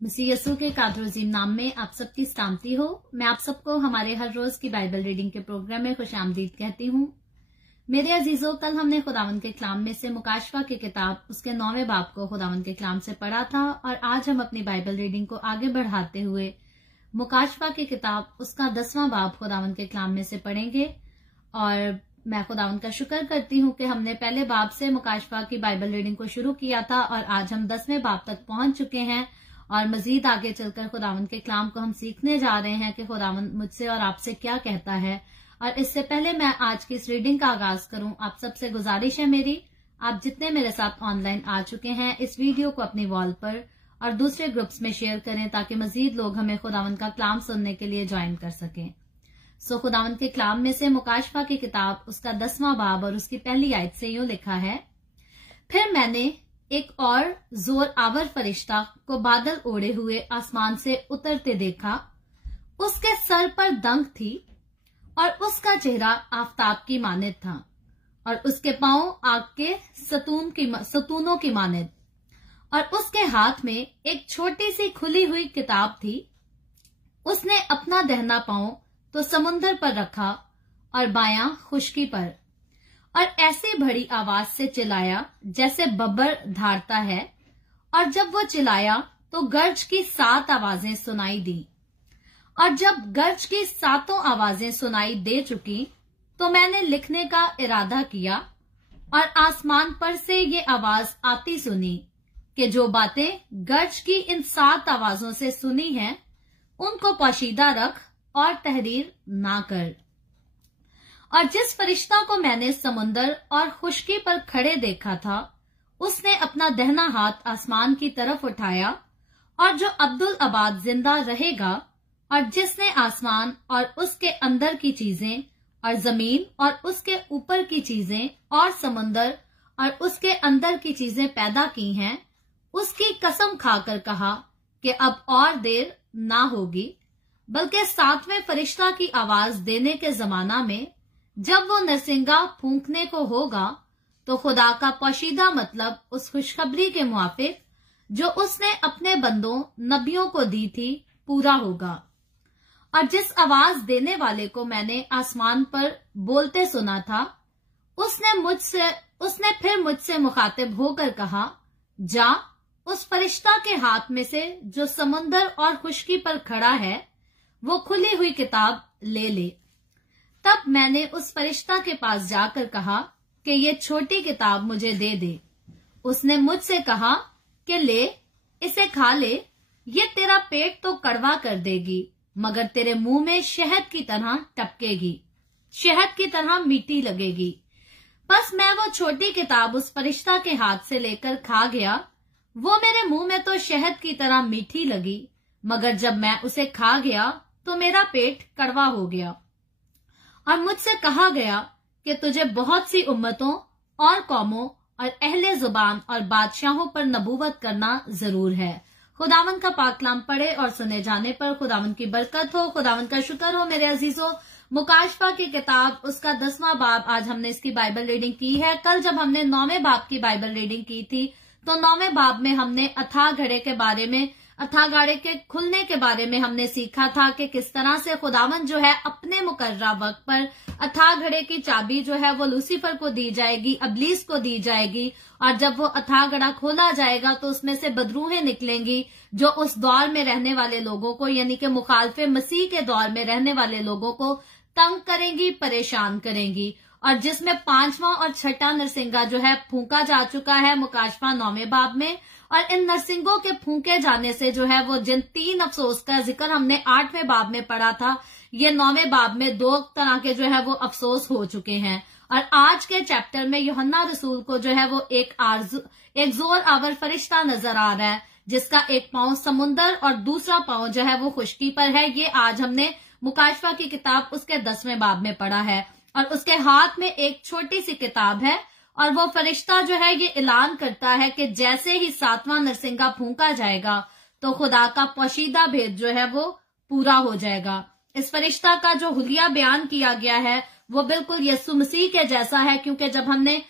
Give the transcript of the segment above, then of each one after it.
मसीह यीशु के कादरोजीम नाम में आप सबकी सलामती हो। मैं आप सबको हमारे हर रोज की बाइबल रीडिंग के प्रोग्राम में खुशामदीद कहती हूँ। मेरे अजीजों, कल हमने खुदावंद के कलाम में से मुकाशवा की किताब उसके 9वें बाब को खुदावंद के कलाम से पढ़ा था और आज हम अपनी बाइबल रीडिंग को आगे बढ़ाते हुए मुकाशवा की किताब उसका 10वां बाब खुदावंद के कलाम में से पढ़ेंगे। और मैं खुदावंद का शुक्र करती हूँ कि हमने पहले बाब से मुकाशवा की बाइबल रीडिंग को शुरू किया था और आज हम 10वें बाब तक पहुंच चुके हैं और मजीद आगे चलकर खुदावंद के कलाम को हम सीखने जा रहे हैं कि खुदावंद मुझसे और आपसे क्या कहता है। और इससे पहले मैं आज की इस रीडिंग का आगाज करूं, आप सबसे गुजारिश है मेरी, आप जितने मेरे साथ ऑनलाइन आ चुके हैं इस वीडियो को अपनी वॉल पर और दूसरे ग्रुप्स में शेयर करें ताकि मजीद लोग हमें खुदावंद का कलाम सुनने के लिए ज्वाइन कर सकें। सो खुदावंद के कलाम में से मुकाशवा की किताब उसका 10वां बाब और उसकी पहली आयत से यूं लिखा है, फिर मैंने एक और जोर आवर फरिश्ता को बादल ओढ़े हुए आसमान से उतरते देखा। उसके सर पर दंग थी और उसका चेहरा आफताब की मानित था और उसके पांव आग के सतूनों की मानित, और उसके हाथ में एक छोटी सी खुली हुई किताब थी। उसने अपना दाहिना पांव तो समुन्दर पर रखा और बायां खुशकी पर, और ऐसी बड़ी आवाज से चिल्लाया जैसे बब्बर धारता है। और जब वो चिल्लाया तो गर्ज की 7 आवाजें सुनाई दी। और जब गर्ज की 7 आवाजें सुनाई दे चुकी तो मैंने लिखने का इरादा किया और आसमान पर से ये आवाज आती सुनी कि जो बातें गर्ज की इन 7 आवाजों से सुनी हैं उनको पोशीदा रख और तहरीर ना कर। और जिस फरिश्ता को मैंने समुन्दर और खुशकी पर खड़े देखा था उसने अपना दाहिना हाथ आसमान की तरफ उठाया, और जो अब्दुल अबाद जिंदा रहेगा और जिसने आसमान और उसके अंदर की चीजें और जमीन और उसके ऊपर की चीजें और समुन्दर और उसके अंदर की चीजें पैदा की हैं, उसकी कसम खाकर कहा कि अब और देर ना होगी, बल्कि 7वें फरिश्ता की आवाज देने के जमाना में जब वो नरसिंगा फूंकने को होगा तो खुदा का पोशीदा मतलब उस खुशखबरी के मुआफिक जो उसने अपने बंदों नबियों को दी थी पूरा होगा। और जिस आवाज देने वाले को मैंने आसमान पर बोलते सुना था उसने फिर मुझसे मुखातिब होकर कहा, जा उस फरिश्ता के हाथ में से जो समुन्दर और खुशकी पर खड़ा है वो खुली हुई किताब ले ले। तब मैंने उस फरिश्ता के पास जाकर कहा कि ये छोटी किताब मुझे दे दे। उसने मुझसे कहा कि ले, इसे खा ले, ये तेरा पेट तो कड़वा कर देगी मगर तेरे मुंह में शहद की तरह टपकेगी, शहद की तरह मीठी लगेगी। बस मैं वो छोटी किताब उस फरिश्ता के हाथ से लेकर खा गया। वो मेरे मुंह में तो शहद की तरह मीठी लगी मगर जब मैं उसे खा गया तो मेरा पेट कड़वा हो गया। और मुझसे कहा गया कि तुझे बहुत सी उम्मतों और कौमों और अहले जुबान और बादशाहों पर नबूवत करना जरूर है। खुदावंद का पाक कलाम पढ़े और सुने जाने पर खुदावंद की बरकत हो। खुदावंद का शुक्र हो मेरे अजीजों। मुकाशवा की किताब उसका 10वां बाब, आज हमने इसकी बाइबल रीडिंग की है। कल जब हमने 9वें बाब की बाइबल रीडिंग की थी तो 9वें बाब में हमने अथाह घड़े के बारे में, अथाह घड़े के खुलने के बारे में हमने सीखा था कि किस तरह से खुदावंद जो है अपने मुकर्रा वक्त पर अथाह घड़े की चाबी जो है वो लूसीफर को दी जाएगी, इब्लीस को दी जाएगी, और जब वो अथाह घड़ा खोला जाएगा तो उसमें से बदरूहें निकलेंगी जो उस दौर में रहने वाले लोगों को, यानी कि मुखालफे मसीह के दौर में रहने वाले लोगों को तंग करेंगी, परेशान करेंगी। और जिसमें 5वां और 6ठा नरसिंगा जो है फूंका जा चुका है मुकाशवा 9वें बाब में। और इन नरसिंगों के फूंके जाने से जो है वो जिन 3 अफसोस का जिक्र हमने 8वें बाब में पढ़ा था, ये 9वें बाब में 2 तरह के जो है वो अफसोस हो चुके हैं। और आज के चैप्टर में यूहन्ना रसूल को जो है वो एक जोर आवर फरिश्ता नजर आ रहा है जिसका एक पांव समुन्दर और दूसरा पांव जो है वो खुशकी पर है। ये आज हमने मुकाशवा की किताब उसके 10वें बाब में पढ़ा है। और उसके हाथ में एक छोटी सी किताब है और वो फरिश्ता जो है ये ऐलान करता है कि जैसे ही 7वां नरसिंगा फूंका जाएगा तो खुदा का पोशीदा भेद जो है वो पूरा हो जाएगा। इस फरिश्ता का जो हुलिया बयान किया गया है वो बिल्कुल यीशु मसीह के जैसा है, क्योंकि जब हमने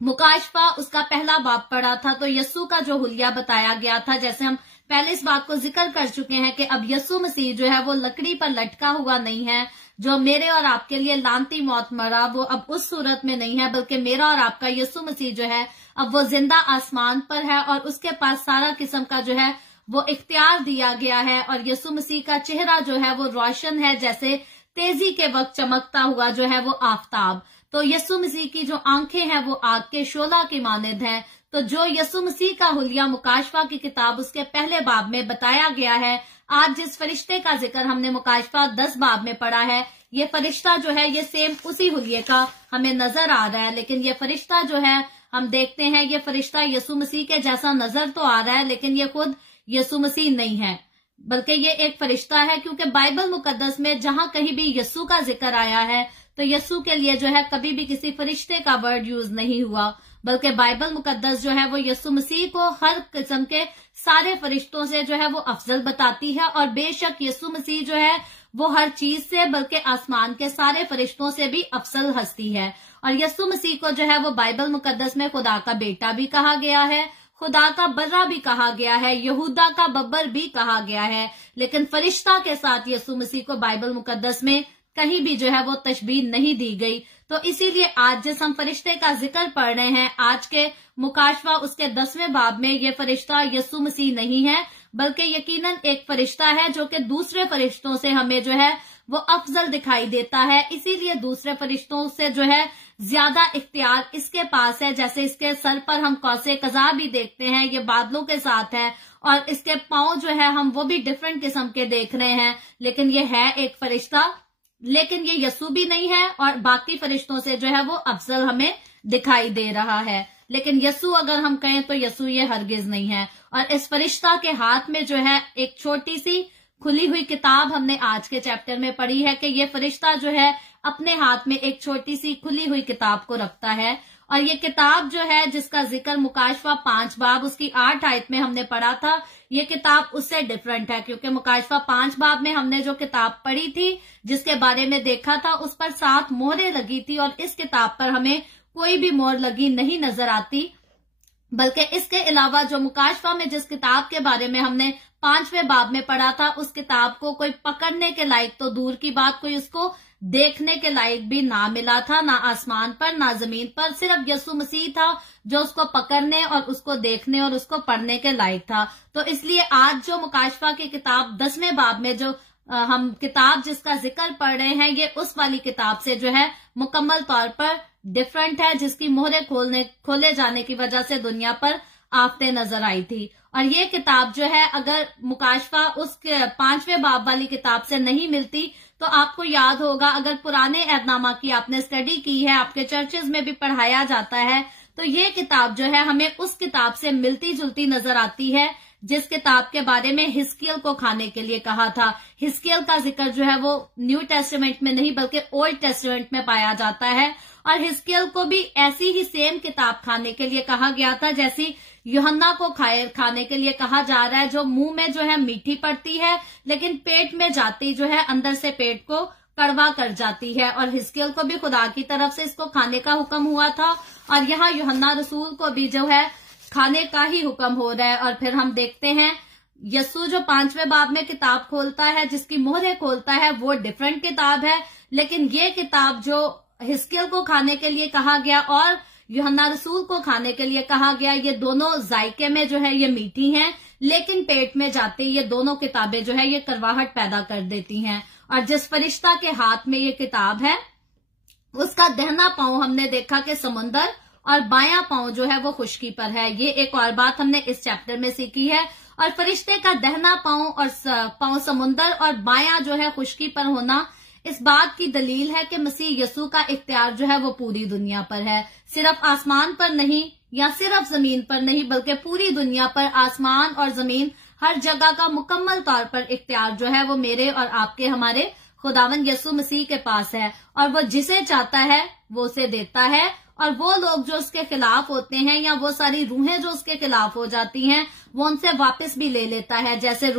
मुकाशफा उसका पहला बाब पढ़ा था तो यस्सु का जो हुलिया बताया गया था, जैसे हम पहले इस बात को जिक्र कर चुके हैं कि अब यस्सु मसीह जो है वो लकड़ी पर लटका हुआ नहीं है, जो मेरे और आपके लिए लानती मौत मरा वो अब उस सूरत में नहीं है, बल्कि मेरा और आपका यस्सु मसीह जो है अब वो जिंदा आसमान पर है और उसके पास सारा किस्म का जो है वो इख्तियार दिया गया है। और यस्सु मसीह का चेहरा जो है वो रोशन है, जैसे तेजी के वक्त चमकता हुआ जो है वो आफताब। तो यस्सु मसीह की जो आंखें हैं वो आग के शोला की मानिंद हैं। तो जो यस्सु मसीह का हुलिया मुकाशफा की किताब उसके पहले बाब में बताया गया है, आज जिस फरिश्ते का जिक्र हमने मुकाशफा 10 बाब में पढ़ा है, ये फरिश्ता जो है ये सेम उसी हुलिये का हमें नजर आ रहा है। लेकिन ये फरिश्ता जो है हम देखते हैं ये फरिश्ता यस्सु मसीह के जैसा नजर तो आ रहा है, लेकिन ये खुद यस्सु मसीह नहीं है, बल्कि ये एक फरिश्ता है। क्योंकि बाइबल मुकद्दस में जहां कहीं भी यस्सु का जिक्र आया है तो यस्सु के लिए जो है कभी भी किसी फरिश्ते का वर्ड यूज नहीं हुआ, बल्कि बाइबल मुकद्दस जो है वो यस्सु मसीह को हर किस्म के सारे फरिश्तों से जो है वो अफजल बताती है। और बेशक यस्सु मसीह जो है वो हर चीज से, बल्कि आसमान के सारे फरिश्तों से भी अफसल हस्ती है। और यस्सु मसीह को जो है वो बाइबल मुकद्दस में खुदा का बेटा भी कहा गया है, खुदा का बर्रा भी कहा गया है, यहूदा का बब्बर भी कहा गया है। लेकिन फरिश्ता के साथ यस्सु मसीह को बाइबल मुकद्दस में कहीं भी जो है वो तशबीह नहीं दी गई। तो इसीलिए आज जिस हम फरिश्ते का जिक्र पढ़ रहे हैं, आज के मुकाशफा उसके 10वें बाब में, ये फरिश्ता यस्सु मसीह नहीं है, बल्कि यकीनन एक फरिश्ता है जो कि दूसरे फरिश्तों से हमें जो है वो अफजल दिखाई देता है। इसीलिए दूसरे फरिश्तों से जो है ज्यादा इख्तियार इसके पास है। जैसे इसके सर पर हम कौसे कज़ा भी देखते हैं, ये बादलों के साथ है, और इसके पांव जो है हम वो भी डिफरेंट किस्म के देख रहे हैं। लेकिन ये है एक फरिश्ता, लेकिन ये यस्सु भी नहीं है और बाकी फरिश्तों से जो है वो अफजल हमें दिखाई दे रहा है। लेकिन यस्सु अगर हम कहें तो यस्सु ये हरगिज नहीं है। और इस फरिश्ता के हाथ में जो है एक छोटी सी खुली हुई किताब हमने आज के चैप्टर में पढ़ी है कि ये फरिश्ता जो है अपने हाथ में एक छोटी सी खुली हुई किताब को रखता है। और ये किताब जो है जिसका जिक्र मुकाशफा 5 बाब उसकी 8 आयत में हमने पढ़ा था, ये किताब उससे डिफरेंट है। क्योंकि मुकाशफा 5 बाब में हमने जो किताब पढ़ी थी, जिसके बारे में देखा था, उस पर 7 मोहरें लगी थी और इस किताब पर हमें कोई भी मोहर लगी नहीं नजर आती। बल्कि इसके अलावा जो मुकाशफा में जिस किताब के बारे में हमने 5वें बाब में पढ़ा था, उस किताब को कोई पकड़ने के लायक तो दूर की बात, कोई उसको देखने के लायक भी ना मिला था, ना आसमान पर ना जमीन पर। सिर्फ यस्सु मसीह था जो उसको पकड़ने और उसको देखने और उसको पढ़ने के लायक था। तो इसलिए आज जो मुकाशफा की किताब 10वें बाब में जो हम किताब जिसका जिक्र पढ़ रहे हैं, ये उस वाली किताब से जो है मुकम्मल तौर पर डिफरेंट है, जिसकी मोहरें खोले जाने की वजह से दुनिया पर आफतें नजर आई थी। और ये किताब जो है अगर मुकाशफा उस 5वें बाब वाली किताब से नहीं मिलती तो आपको याद होगा, अगर पुराने ऐहदनामा की आपने स्टडी की है, आपके चर्चेज में भी पढ़ाया जाता है, तो ये किताब जो है हमें उस किताब से मिलती जुलती नजर आती है जिस किताब के बारे में हिस्कियल को खाने के लिए कहा था। हिस्कियल का जिक्र जो है वो न्यू टेस्टामेंट में नहीं बल्कि ओल्ड टेस्टामेंट में पाया जाता है। और हिस्कियल को भी ऐसी ही सेम किताब खाने के लिए कहा गया था जैसी यूहन्ना को खाने के लिए कहा जा रहा है, जो मुंह में जो है मीठी पड़ती है लेकिन पेट में जाती जो है अंदर से पेट को कड़वा कर जाती है। और हिस्कियल को भी खुदा की तरफ से इसको खाने का हुक्म हुआ था और यहाँ यूहन्ना रसूल को भी जो है खाने का ही हुक्म हो रहा है। और फिर हम देखते हैं यस्सु जो 5वें बाब में किताब खोलता है, जिसकी मोहरें खोलता है, वो डिफरेंट किताब है। लेकिन ये किताब जो हिस्कियल को खाने के लिए कहा गया और यूहन्ना रसूल को खाने के लिए कहा गया, ये दोनों जायके में जो है ये मीठी हैं, लेकिन पेट में जाती ये दोनों किताबें जो है ये करवाहट पैदा कर देती हैं। और जिस फरिश्ता के हाथ में ये किताब है, उसका दाहिना पांव हमने देखा कि समुंदर और बायां पांव जो है वो खुश्की पर है। ये एक और बात हमने इस चैप्टर में सीखी है। और फरिश्ते का दाहिना पांव और पांव समुंदर और बायां जो है खुश्की पर होना इस बात की दलील है कि मसीह यस्सु का इख्तियार जो है वो पूरी दुनिया पर है, सिर्फ आसमान पर नहीं या सिर्फ जमीन पर नहीं, बल्कि पूरी दुनिया पर, आसमान और जमीन हर जगह का मुकम्मल तौर पर इख्तियार जो है वो मेरे और आपके हमारे खुदावंद यस्सु मसीह के पास है। और वो जिसे चाहता है वो उसे देता है। और वो लोग जो उसके खिलाफ होते हैं या वो सारी रूहें जो उसके खिलाफ हो जाती हैं, वो उनसे वापस भी ले लेता है। जैसे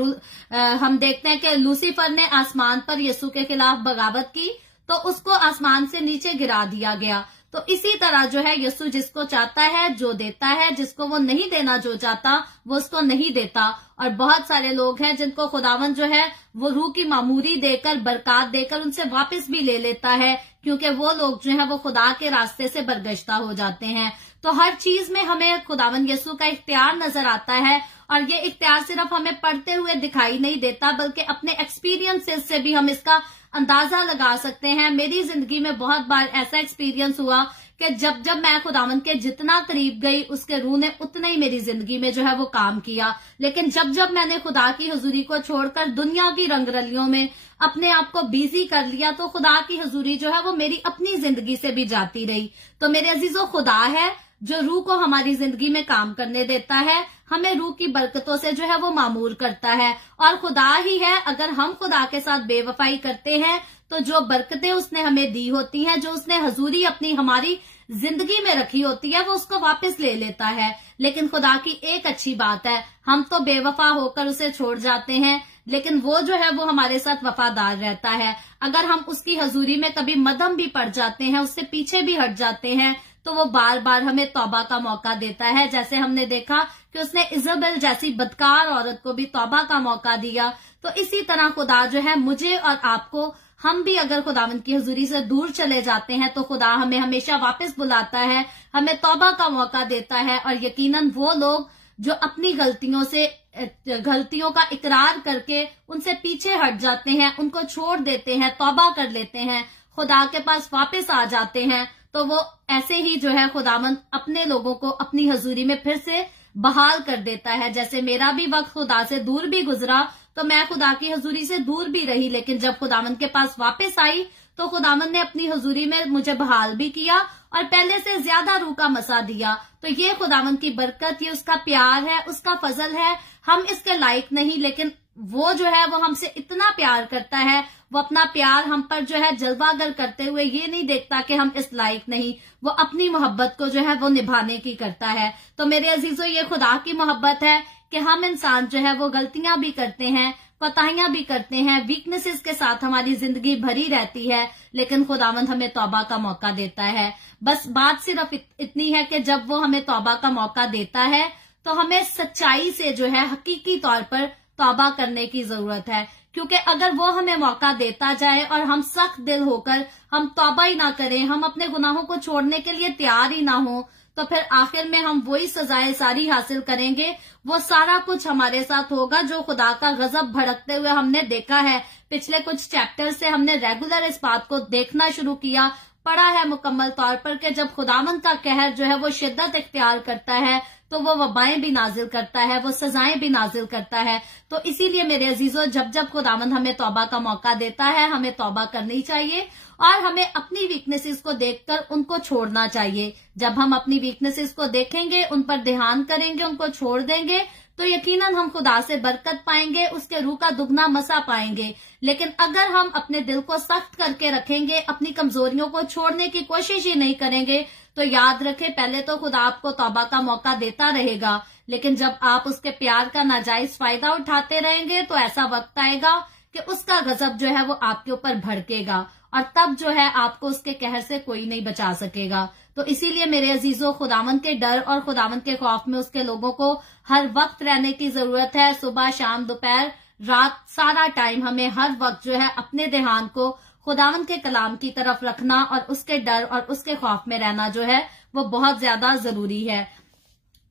हम देखते हैं कि लूसीफर ने आसमान पर यस्सु के खिलाफ बगावत की तो उसको आसमान से नीचे गिरा दिया गया। तो इसी तरह जो है यीशु जिसको चाहता है जो देता है, जिसको वो नहीं देना जो चाहता वो उसको नहीं देता। और बहुत सारे लोग हैं जिनको खुदावंद जो है वो रूह की मामूरी देकर, बरकत देकर उनसे वापस भी ले लेता है, क्योंकि वो लोग जो है वो खुदा के रास्ते से बरगश्ता हो जाते हैं। तो हर चीज में हमें खुदावंद यीशु का इख्तियार नजर आता है, और ये इख्तियार सिर्फ हमें पढ़ते हुए दिखाई नहीं देता, बल्कि अपने एक्सपीरियंसेस से भी हम इसका अंदाजा लगा सकते हैं। मेरी जिंदगी में बहुत बार ऐसा एक्सपीरियंस हुआ कि जब जब मैं खुदावंद के जितना करीब गई, उसके रूह ने उतना ही मेरी जिंदगी में जो है वो काम किया। लेकिन जब जब मैंने खुदा की हुजूरी को छोड़कर दुनिया की रंगरलियों में अपने आप को बिजी कर लिया, तो खुदा की हुजूरी जो है वो मेरी अपनी जिंदगी से भी जाती रही। तो मेरे अजीजों, खुदा है जो रूह को हमारी जिंदगी में काम करने देता है, हमें रूह की बरकतों से जो है वो मामूर करता है। और खुदा ही है, अगर हम खुदा के साथ बेवफाई करते हैं तो जो बरकतें उसने हमें दी होती हैं, जो उसने हजूरी अपनी हमारी जिंदगी में रखी होती है, वो उसको वापस ले लेता है। लेकिन खुदा की एक अच्छी बात है, हम तो बेवफा होकर उसे छोड़ जाते हैं, लेकिन वो जो है वो हमारे साथ वफादार रहता है। अगर हम उसकी हजूरी में कभी मदम भी पड़ जाते हैं, उससे पीछे भी हट जाते हैं, तो वो बार बार हमें तौबा का मौका देता है। जैसे हमने देखा कि उसने इजबेल जैसी बदकार औरत को भी तौबा का मौका दिया। तो इसी तरह खुदा जो है मुझे और आपको, हम भी अगर खुदावंद की हुजूरी से दूर चले जाते हैं तो खुदा हमें हमेशा वापस बुलाता है, हमें तौबा का मौका देता है। और यकीनन वो लोग जो अपनी गलतियों का इकरार करके उनसे पीछे हट जाते हैं, उनको छोड़ देते हैं, तौबा कर लेते हैं, खुदा के पास वापस आ जाते हैं, तो वो ऐसे ही जो है खुदावंद अपने लोगों को अपनी हजूरी में फिर से बहाल कर देता है। जैसे मेरा भी वक्त खुदा से दूर भी गुजरा, तो मैं खुदा की हजूरी से दूर भी रही, लेकिन जब खुदावंद के पास वापस आई तो खुदावंद ने अपनी हजूरी में मुझे बहाल भी किया और पहले से ज्यादा रूह का मसा दिया। तो ये खुदावंद की बरकत, ये उसका प्यार है, उसका फजल है। हम इसके लायक नहीं, लेकिन वो जो है वो हमसे इतना प्यार करता है, वो अपना प्यार हम पर जो है जलवागर करते हुए ये नहीं देखता कि हम इस लायक नहीं, वो अपनी मोहब्बत को जो है वो निभाने की करता है। तो मेरे अजीजों, ये खुदा की मोहब्बत है कि हम इंसान जो है वो गलतियां भी करते हैं, कोताहियां भी करते हैं, वीकनेसेस के साथ हमारी जिंदगी भरी रहती है, लेकिन खुदावंद हमें तौबा का मौका देता है। बस बात सिर्फ इतनी है कि जब वो हमें तौबा का मौका देता है तो हमें सच्चाई से जो है हकीकी तौर पर तौबा करने की जरूरत है। क्योंकि अगर वो हमें मौका देता जाए और हम सख्त दिल होकर हम तौबा ही ना करें, हम अपने गुनाहों को छोड़ने के लिए तैयार ही ना हो, तो फिर आखिर में हम वही सजाएं सारी हासिल करेंगे। वो सारा कुछ हमारे साथ होगा जो खुदा का गजब भड़कते हुए हमने देखा है। पिछले कुछ चैप्टर से हमने रेगुलर इस बात को देखना शुरू किया, पढ़ा है मुकम्मल तौर पर कि जब खुदावंद का कहर जो है वो शिद्दत इख्तियार करता है तो वो वबाएं भी नाजिल करता है, वो सजाएं भी नाजिल करता है। तो इसीलिए मेरे अजीजों, जब जब खुदावंद हमें तौबा का मौका देता है, हमें तौबा करनी चाहिए और हमें अपनी वीकनेसेस को देखकर उनको छोड़ना चाहिए। जब हम अपनी वीकनेसेस को देखेंगे, उन पर ध्यान करेंगे, उनको छोड़ देंगे, तो यकीनन हम खुदा से बरकत पाएंगे, उसके रूह का दुगना मसा पाएंगे। लेकिन अगर हम अपने दिल को सख्त करके रखेंगे, अपनी कमजोरियों को छोड़ने की कोशिश ही नहीं करेंगे, तो याद रखें, पहले तो खुदा आपको तौबा का मौका देता रहेगा, लेकिन जब आप उसके प्यार का नाजायज फायदा उठाते रहेंगे तो ऐसा वक्त आएगा कि उसका गजब जो है वो आपके ऊपर भड़केगा और तब जो है आपको उसके कहर से कोई नहीं बचा सकेगा। तो इसीलिए मेरे अजीजों, खुदावंद के डर और खुदावंद के खौफ में उसके लोगों को हर वक्त रहने की जरूरत है। सुबह, शाम, दोपहर, रात, सारा टाइम हमें हर वक्त जो है अपने ध्यान को खुदावंद के कलाम की तरफ रखना और उसके डर और उसके खौफ में रहना जो है वो बहुत ज्यादा जरूरी है।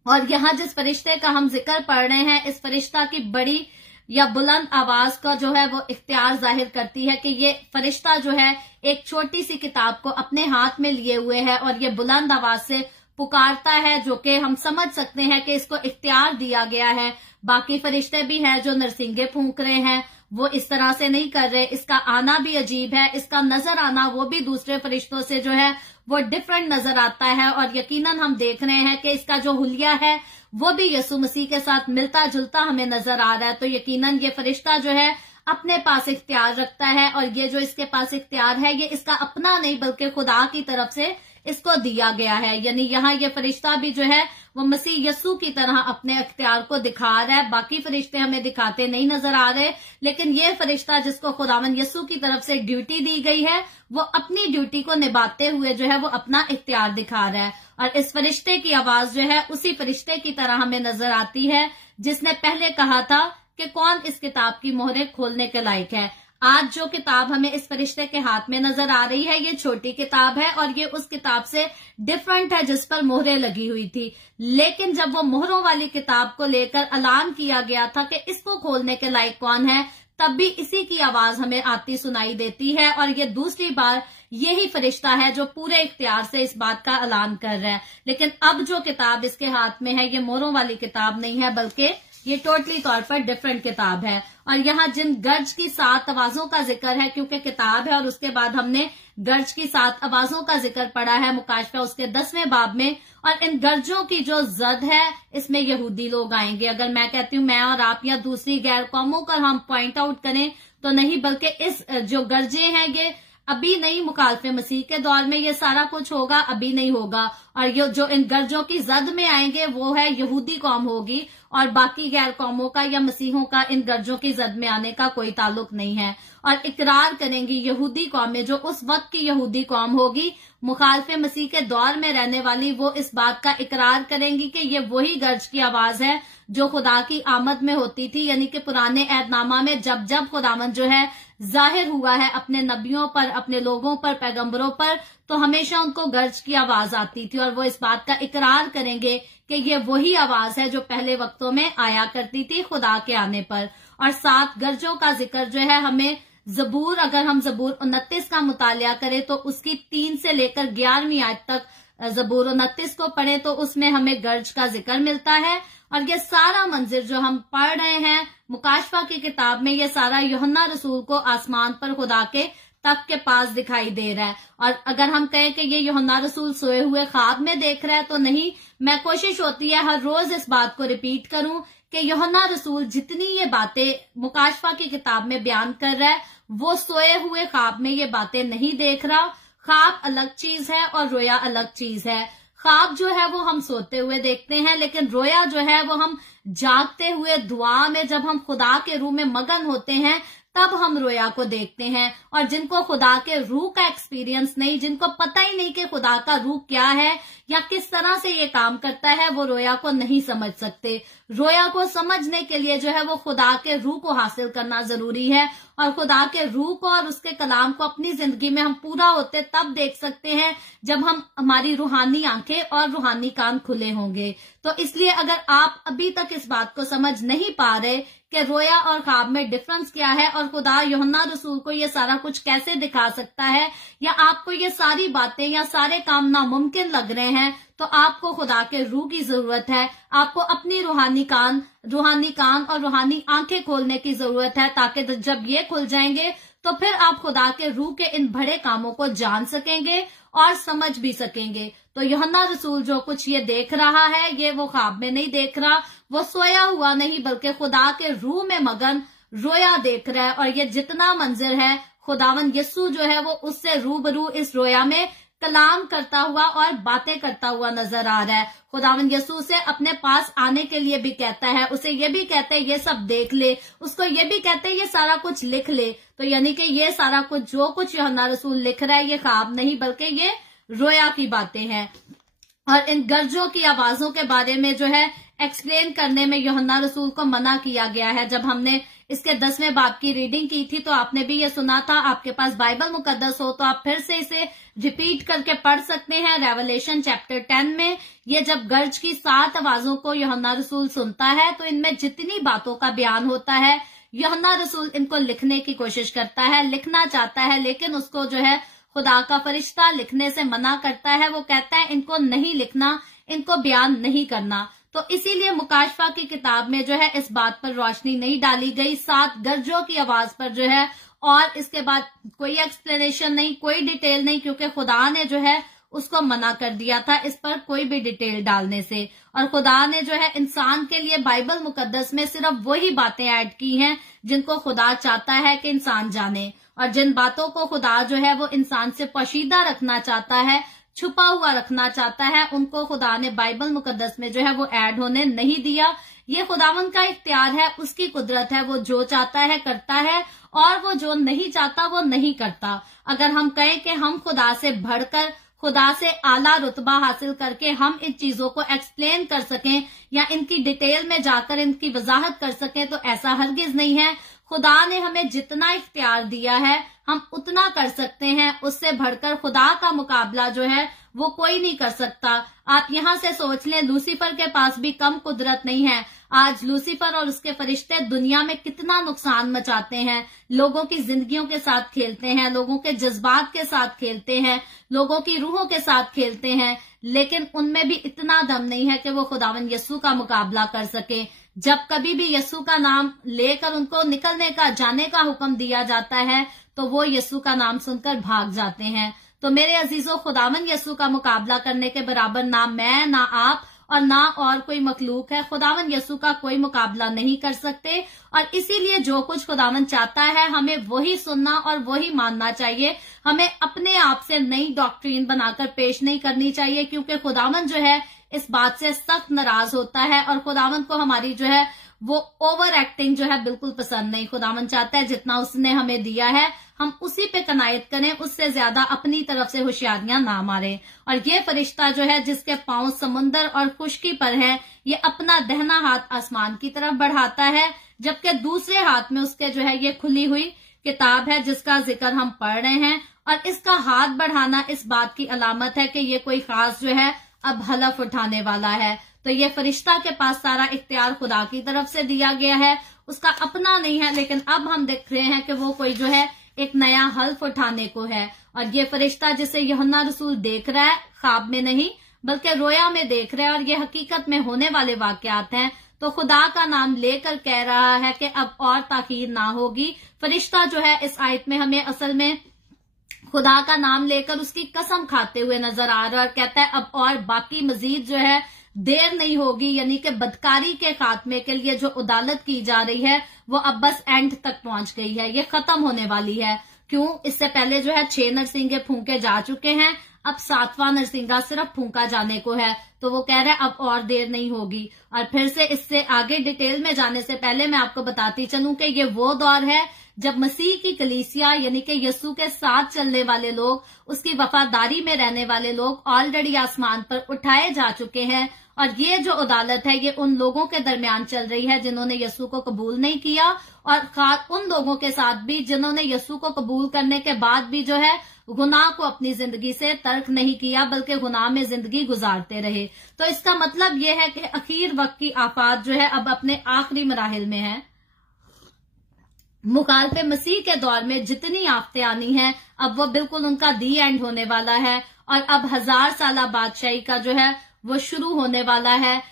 और यहाँ जिस फरिश्ते का हम जिक्र पढ़ रहे हैं, इस फरिश्ता की बड़ी या बुलंद आवाज का जो है वो इख्तियार जाहिर करती है कि ये फरिश्ता जो है एक छोटी सी किताब को अपने हाथ में लिए हुए है और ये बुलंद आवाज से पुकारता है, जो कि हम समझ सकते हैं कि इसको इख्तियार दिया गया है। बाकी फरिश्ते भी हैं जो नरसिंगे फूंक रहे हैं, वो इस तरह से नहीं कर रहे। इसका आना भी अजीब है, इसका नजर आना वो भी दूसरे फरिश्तों से जो है वो डिफरेंट नजर आता है। और यकीनन हम देख रहे हैं कि इसका जो हुलिया है वो भी यीशु मसीह के साथ मिलता जुलता हमें नजर आ रहा है। तो यकीनन ये फरिश्ता जो है अपने पास इख्तियार रखता है और ये जो इसके पास इख्तियार है ये इसका अपना नहीं बल्कि खुदा की तरफ से इसको दिया गया है। यानी यहाँ ये फरिश्ता भी जो है वो मसीह यस्सु की तरह अपने अख्तियार को दिखा रहा है। बाकी फरिश्ते हमें दिखाते नहीं नजर आ रहे, लेकिन ये फरिश्ता जिसको खुदावन यस्सु की तरफ से ड्यूटी दी गई है, वो अपनी ड्यूटी को निभाते हुए जो है वो अपना इख्तियार दिखा रहा है। और इस फरिश्ते की आवाज जो है उसी फरिश्ते की तरह हमें नजर आती है जिसने पहले कहा था कि कौन इस किताब की मोहरें खोलने के लायक है। आज जो किताब हमें इस फरिश्ते के हाथ में नजर आ रही है, ये छोटी किताब है और ये उस किताब से डिफरेंट है जिस पर मोहरें लगी हुई थी। लेकिन जब वो मोहरों वाली किताब को लेकर ऐलान किया गया था कि इसको खोलने के लायक कौन है, तब भी इसी की आवाज हमें आती सुनाई देती है। और ये दूसरी बार यही फरिश्ता है जो पूरे इख्तियार से इस बात का ऐलान कर रहा है। लेकिन अब जो किताब इसके हाथ में है, ये मोहरों वाली किताब नहीं है, बल्कि ये टोटली तौर पर डिफरेंट किताब है। और यहाँ जिन गर्ज की 7 आवाजों का जिक्र है, क्योंकि किताब है और उसके बाद हमने गर्ज की 7 आवाजों का जिक्र पढ़ा है मुकाशफा उसके 10वें बाब में। और इन गर्जों की जो जद है, इसमें यहूदी लोग आएंगे। अगर मैं कहती हूँ मैं और आप या दूसरी गैर कौमों का हम पॉइंट आउट करें तो नहीं, बल्कि इस जो गर्जे हैं ये अभी नहीं, मुखालफे मसीह के दौर में ये सारा कुछ होगा, अभी नहीं होगा। और ये जो इन गर्जों की जद में आएंगे वो है यहूदी कौम होगी, और बाकी गैर कौमों का या मसीहों का इन गर्जों की जद में आने का कोई ताल्लुक नहीं है। और इकरार करेंगी यहूदी कौमें, जो उस वक्त की यहूदी कौम होगी, मुखालफे मसीह के दौर में रहने वाली, वो इस बात का इकरार करेंगी कि ये वही गर्ज की आवाज है जो खुदा की आमद में होती थी। यानी कि पुराने एहदनामा में जब जब खुदावंद जो है जाहिर हुआ है अपने नबियों पर, अपने लोगों पर, पैगंबरों पर, तो हमेशा उनको गर्ज की आवाज आती थी। और वो इस बात का इकरार करेंगे कि ये वही आवाज है जो पहले वक्तों में आया करती थी खुदा के आने पर। और 7 गर्जों का जिक्र जो है हमें जबूर, अगर हम जबूर 29 का मुतालिया करें तो उसकी 3 से लेकर 11वीं आयत तक जबूर 29 को पढ़े तो उसमें हमें गर्ज का जिक्र मिलता है। और ये सारा मंजिर जो हम पढ़ रहे हैं मुकाशफा की किताब में, ये सारा यूहन्ना रसूल को आसमान पर खुदा के तख्त के पास दिखाई दे रहा है। और अगर हम कहें कि ये यूहन्ना रसूल सोए हुए ख्वाब में देख रहा है तो नहीं, मैं कोशिश होती है हर रोज इस बात को रिपीट करूं कि यूहन्ना रसूल जितनी ये बातें मुकाशफा की किताब में बयान कर रहा है, वो सोए हुए ख्वाब में ये बातें नहीं देख रहा। ख्वाब अलग चीज है और रोया अलग चीज है। ख्वाब जो है वो हम सोते हुए देखते हैं, लेकिन रोया जो है वो हम जागते हुए दुआ में, जब हम खुदा के रूह में मगन होते हैं, तब हम रोया को देखते हैं। और जिनको खुदा के रूह का एक्सपीरियंस नहीं, जिनको पता ही नहीं कि खुदा का रूह क्या है या किस तरह से ये काम करता है, वो रोया को नहीं समझ सकते। रोया को समझने के लिए जो है वो खुदा के रूह को हासिल करना जरूरी है। और खुदा के रूह को और उसके कलाम को अपनी जिंदगी में हम पूरा होते तब देख सकते हैं जब हमारी रूहानी आंखें और रूहानी कान खुले होंगे। तो इसलिए अगर आप अभी तक इस बात को समझ नहीं पा रहे कि रोया और ख्वाब में डिफरेंस क्या है और खुदा यूहन्ना रसूल को ये सारा कुछ कैसे दिखा सकता है, या आपको ये सारी बातें या सारे काम नामुमकिन लग रहे हैं, तो आपको खुदा के रूह की जरूरत है। आपको अपनी रूहानी कान और रूहानी आंखें खोलने की जरूरत है, ताकि जब ये खुल जाएंगे तो फिर आप खुदा के रूह के इन बड़े कामों को जान सकेंगे और समझ भी सकेंगे। तो यूहन्ना रसूल जो कुछ ये देख रहा है, ये वो ख्वाब में नहीं देख रहा, वो सोया हुआ नहीं बल्कि खुदा के रूह में मगन रोया देख रहा है। और ये जितना मंजिर है, खुदावंद यस्सु जो है वो उससे रूबरू इस रोया में कलाम करता हुआ और बातें करता हुआ नजर आ रहा है। खुदावंद यस्सु से अपने पास आने के लिए भी कहता है, उसे ये भी कहते हैं ये सब देख ले, उसको ये भी कहते हैं ये सारा कुछ लिख ले। तो यानी कि ये सारा कुछ जो कुछ यूहन्ना रसूल लिख रहा है, ये ख्वाब नहीं बल्कि ये रोया की बातें हैं। और इन गर्जों की आवाजों के बारे में जो है एक्सप्लेन करने में यूहन्ना रसूल को मना किया गया है। जब हमने इसके 10वें बाब की रीडिंग की थी तो आपने भी ये सुना था। आपके पास बाइबल मुकद्दस हो तो आप फिर से इसे रिपीट करके पढ़ सकते हैं। रेवलेशन चैप्टर 10 में ये जब गर्ज की 7 आवाजों को यूहन्ना रसूल सुनता है तो इनमें जितनी बातों का बयान होता है, यूहन्ना रसूल इनको लिखने की कोशिश करता है, लिखना चाहता है, लेकिन उसको जो है खुदा का फरिश्ता लिखने से मना करता है। वो कहता है इनको नहीं लिखना, इनको बयान नहीं करना। तो इसीलिए मुकाशफा की किताब में जो है इस बात पर रोशनी नहीं डाली गई 7 गर्जों की आवाज पर जो है, और इसके बाद कोई एक्सप्लेनेशन नहीं, कोई डिटेल नहीं, क्योंकि खुदा ने जो है उसको मना कर दिया था इस पर कोई भी डिटेल डालने से। और खुदा ने जो है इंसान के लिए बाइबल मुकद्दस में सिर्फ वही बातें ऐड की हैं जिनको खुदा चाहता है कि इंसान जाने, और जिन बातों को खुदा जो है वो इंसान से पोशीदा रखना चाहता है छुपा हुआ रखना चाहता है, उनको खुदा ने बाइबल मुकद्दस में जो है वो ऐड होने नहीं दिया। ये खुदावंद का इख्तियार है, उसकी कुदरत है, वो जो चाहता है करता है और वो जो नहीं चाहता वो नहीं करता। अगर हम कहें कि हम खुदा से बढ़कर, खुदा से आला रुतबा हासिल करके हम इन चीजों को एक्सप्लेन कर सकें या इनकी डिटेल में जाकर इनकी वजाहत कर सकें, तो ऐसा हरगिज नहीं है। खुदा ने हमें जितना इख्तियार दिया है हम उतना कर सकते हैं, उससे बढ़कर खुदा का मुकाबला जो है वो कोई नहीं कर सकता। आप यहां से सोच लें, लूसीफर के पास भी कम कुदरत नहीं है। आज लूसीफर और उसके फरिश्ते दुनिया में कितना नुकसान मचाते हैं, लोगों की जिंदगियों के साथ खेलते हैं, लोगों के जज्बात के साथ खेलते हैं, लोगों की रूहों के साथ खेलते हैं, लेकिन उनमें भी इतना दम नहीं है कि वो खुदावंद यीशु का मुकाबला कर सके। जब कभी भी यीशु का नाम लेकर उनको निकलने का, जाने का हुक्म दिया जाता है तो वो यीशु का नाम सुनकर भाग जाते हैं। तो मेरे अजीजों, खुदावंद यीशु का मुकाबला करने के बराबर ना मैं, ना आप और ना और कोई मखलूक है। खुदावंद यीशु का कोई मुकाबला नहीं कर सकते और इसीलिए जो कुछ खुदावंद चाहता है हमें वही सुनना और वही मानना चाहिए। हमें अपने आप से नई डॉक्ट्रीन बनाकर पेश नहीं करनी चाहिए, क्योंकि खुदावंद जो है इस बात से सख्त नाराज होता है और खुदावंद को हमारी जो है वो ओवर एक्टिंग जो है बिल्कुल पसंद नहीं। खुदावंद चाहता है जितना उसने हमें दिया है हम उसी पे कनायत करें, उससे ज्यादा अपनी तरफ से होशियारियां ना मारें। और ये फरिश्ता जो है जिसके पांव समुंदर और खुश्की पर है, ये अपना दहना हाथ आसमान की तरफ बढ़ाता है, जबकि दूसरे हाथ में उसके जो है ये खुली हुई किताब है जिसका जिक्र हम पढ़ रहे हैं। और इसका हाथ बढ़ाना इस बात की अलामत है कि ये कोई खास जो है अब हलफ उठाने वाला है। तो ये फरिश्ता के पास सारा इख्तियार खुदा की तरफ से दिया गया है, उसका अपना नहीं है। लेकिन अब हम देख रहे हैं कि वो कोई जो है एक नया हल्फ उठाने को है। और ये फरिश्ता जिसे यूहन्ना रसूल देख रहा है, ख्वाब में नहीं बल्कि रोया में देख रहा है, और ये हकीकत में होने वाले वाकयात हैं, तो खुदा का नाम लेकर कह रहा है कि अब और ताखीर ना होगी। फरिश्ता जो है इस आयत में हमें असल में खुदा का नाम लेकर उसकी कसम खाते हुए नजर आ रहा है और कहता है अब और बाकी मजीद जो है देर नहीं होगी, यानी कि बदकारी के खात्मे के लिए जो उदालत की जा रही है वो अब बस एंड तक पहुंच गई है, ये खत्म होने वाली है। क्यों? इससे पहले जो है 6 नरसिंगे फूंके जा चुके हैं, अब 7वां नरसिंगा सिर्फ फूंका जाने को है। तो वो कह रहे हैं अब और देर नहीं होगी। और फिर से इससे आगे डिटेल में जाने से पहले मैं आपको बताती चलूं कि ये वो दौर है जब मसीह की कलीसिया यानी कि यीशु के साथ चलने वाले लोग, उसकी वफादारी में रहने वाले लोग ऑलरेडी आसमान पर उठाए जा चुके हैं। और ये जो अदालत है ये उन लोगों के दरमियान चल रही है जिन्होंने यीशु को कबूल नहीं किया, और उन लोगों के साथ भी जिन्होंने यीशु को कबूल करने के बाद भी जो है गुनाह को अपनी जिंदगी से तर्क नहीं किया, बल्कि गुनाह में जिंदगी गुजारते रहे। तो इसका मतलब ये है कि अखीर वक्त की आफात जो है अब अपने आखिरी मराहिल में है। मुखालफे मसीह के दौर में जितनी आफतें आनी हैं अब वो बिल्कुल उनका दी एंड होने वाला है, और अब 1000 साला बादशाही का जो है वो शुरू होने वाला है।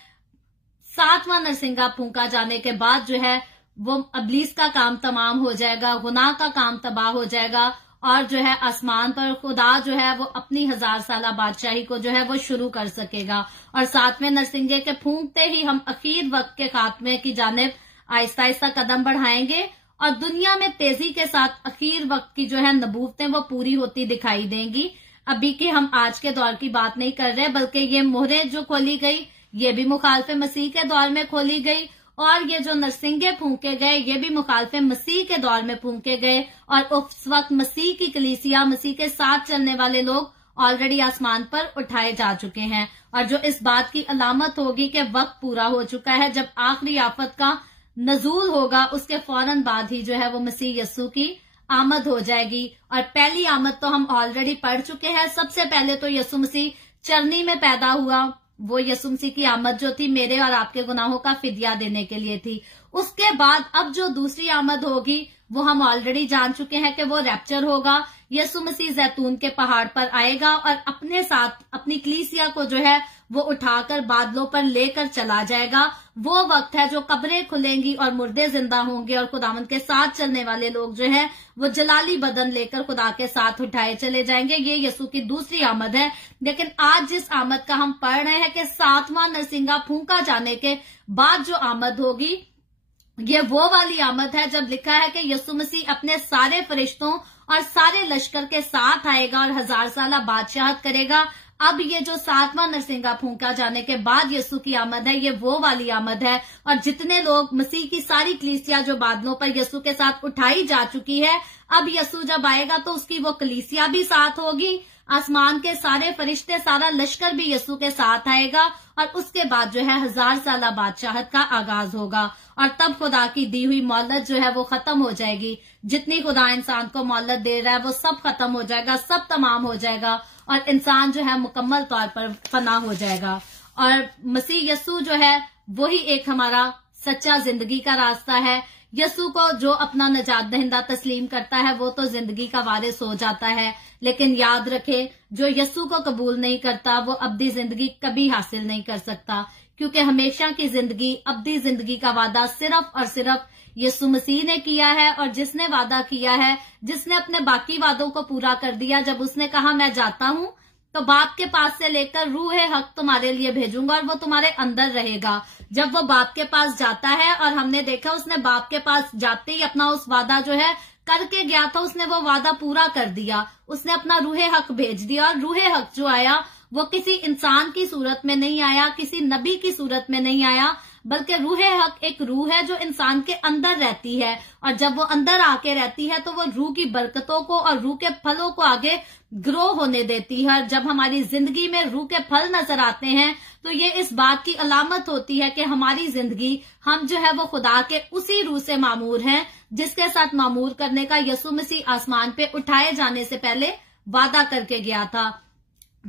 7वां नरसिंगा फूंका जाने के बाद जो है वो अबलीस का काम तमाम हो जाएगा, गुनाह का काम तबाह हो जाएगा, और जो है आसमान पर खुदा जो है वो अपनी 1000 साला बादशाही को जो है वो शुरू कर सकेगा। और 7वें नरसिंगे के फूंकते ही हम अखीर वक्त के खात्मे की जानिब आहिस्ता आहिस्ता कदम बढ़ाएंगे, और दुनिया में तेजी के साथ अखीर वक्त की जो है नबूवतें वो पूरी होती दिखाई देंगी। अभी की हम आज के दौर की बात नहीं कर रहे, बल्कि ये मोहरें जो खोली गई ये भी मुखालफे मसीह के दौर में खोली गई, और ये जो नरसिंगे फूंके गए ये भी मुखालफे मसीह के दौर में फूंके गए। और उस वक्त मसीह की कलीसिया, मसीह के साथ चलने वाले लोग ऑलरेडी आसमान पर उठाए जा चुके हैं। और जो इस बात की अलामत होगी कि वक्त पूरा हो चुका है, जब आखिरी आफत का नजूल होगा उसके फौरन बाद ही जो है वो मसीह यस्सु की आमद हो जाएगी। और पहली आमद तो हम ऑलरेडी पढ़ चुके हैं। सबसे पहले तो यस्सु मसीह चरनी में पैदा हुआ, वो यस्सु मसीह की आमद जो थी मेरे और आपके गुनाहों का फिदिया देने के लिए थी। उसके बाद अब जो दूसरी आमद होगी वो हम ऑलरेडी जान चुके हैं कि वो रैप्चर होगा। यस्सु मसीह जैतून के पहाड़ पर आएगा और अपने साथ अपनी कलीसिया को जो है वो उठाकर बादलों पर लेकर चला जाएगा। वो वक्त है जो कब्रें खुलेंगी और मुर्दे जिंदा होंगे, और खुदावंद के साथ चलने वाले लोग जो है वो जलाली बदन लेकर खुदा के साथ उठाए चले जाएंगे। ये यीशु की दूसरी आमद है। लेकिन आज जिस आमद का हम पढ़ रहे हैं कि 7वां नरसिंगा फूंका जाने के बाद जो आमद होगी ये वो वाली आमद है जब लिखा है कि यीशु मसीह अपने सारे फरिश्तों और सारे लश्कर के साथ आएगा और 1000 साला बादशाहत करेगा। अब ये जो 7वां नरसिंगा फूंका जाने के बाद यीशु की आमद है, ये वो वाली आमद है। और जितने लोग मसीह की सारी कलीसिया जो बादलों पर यीशु के साथ उठाई जा चुकी है, अब यीशु जब आएगा तो उसकी वो कलीसिया भी साथ होगी, आसमान के सारे फरिश्ते, सारा लश्कर भी यीशु के साथ आएगा। और उसके बाद जो है 1000 साल बादशाहत का आगाज होगा। और तब खुदा की दी हुई मोहलत जो है वो खत्म हो जाएगी। जितनी खुदा इंसान को मोहलत दे रहा है वो सब खत्म हो जाएगा, सब तमाम हो जाएगा और इंसान जो है मुकम्मल तौर पर फना हो जाएगा। और मसीह यीशु जो है वही एक हमारा सच्चा जिंदगी का रास्ता है। यीशु को जो अपना निजात दहिंदा तस्लीम करता है वो तो जिंदगी का वारिस हो जाता है, लेकिन याद रखे जो यीशु को कबूल नहीं करता वो अब्दी जिंदगी कभी हासिल नहीं कर सकता, क्योंकि हमेशा की जिंदगी, अब्दी जिंदगी का वादा सिर्फ और सिर्फ यीशु मसीह ने किया है। और जिसने वादा किया है, जिसने अपने बाकी वादों को पूरा कर दिया, जब उसने कहा मैं जाता हूं तो बाप के पास से लेकर रूह हक तुम्हारे लिए भेजूंगा और वो तुम्हारे अंदर रहेगा। जब वो बाप के पास जाता है, और हमने देखा उसने बाप के पास जाते ही अपना उस वादा जो है करके गया था, उसने वो वादा पूरा कर दिया, उसने अपना रूह हक भेज दिया। और रूह हक जो आया वो किसी इंसान की सूरत में नहीं आया, किसी नबी की सूरत में नहीं आया, बल्कि रूह हक एक रूह है जो इंसान के अंदर रहती है। और जब वो अंदर आके रहती है तो वो रूह की बरकतों को और रूह के फलों को आगे ग्रो होने देती है। और जब हमारी जिंदगी में रूह के फल नजर आते हैं तो ये इस बात की अलामत होती है कि हमारी जिंदगी, हम जो है वो खुदा के उसी रूह से मामूर हैं जिसके साथ मामूर करने का यीशु मसीह आसमान पे उठाए जाने से पहले वादा करके गया था।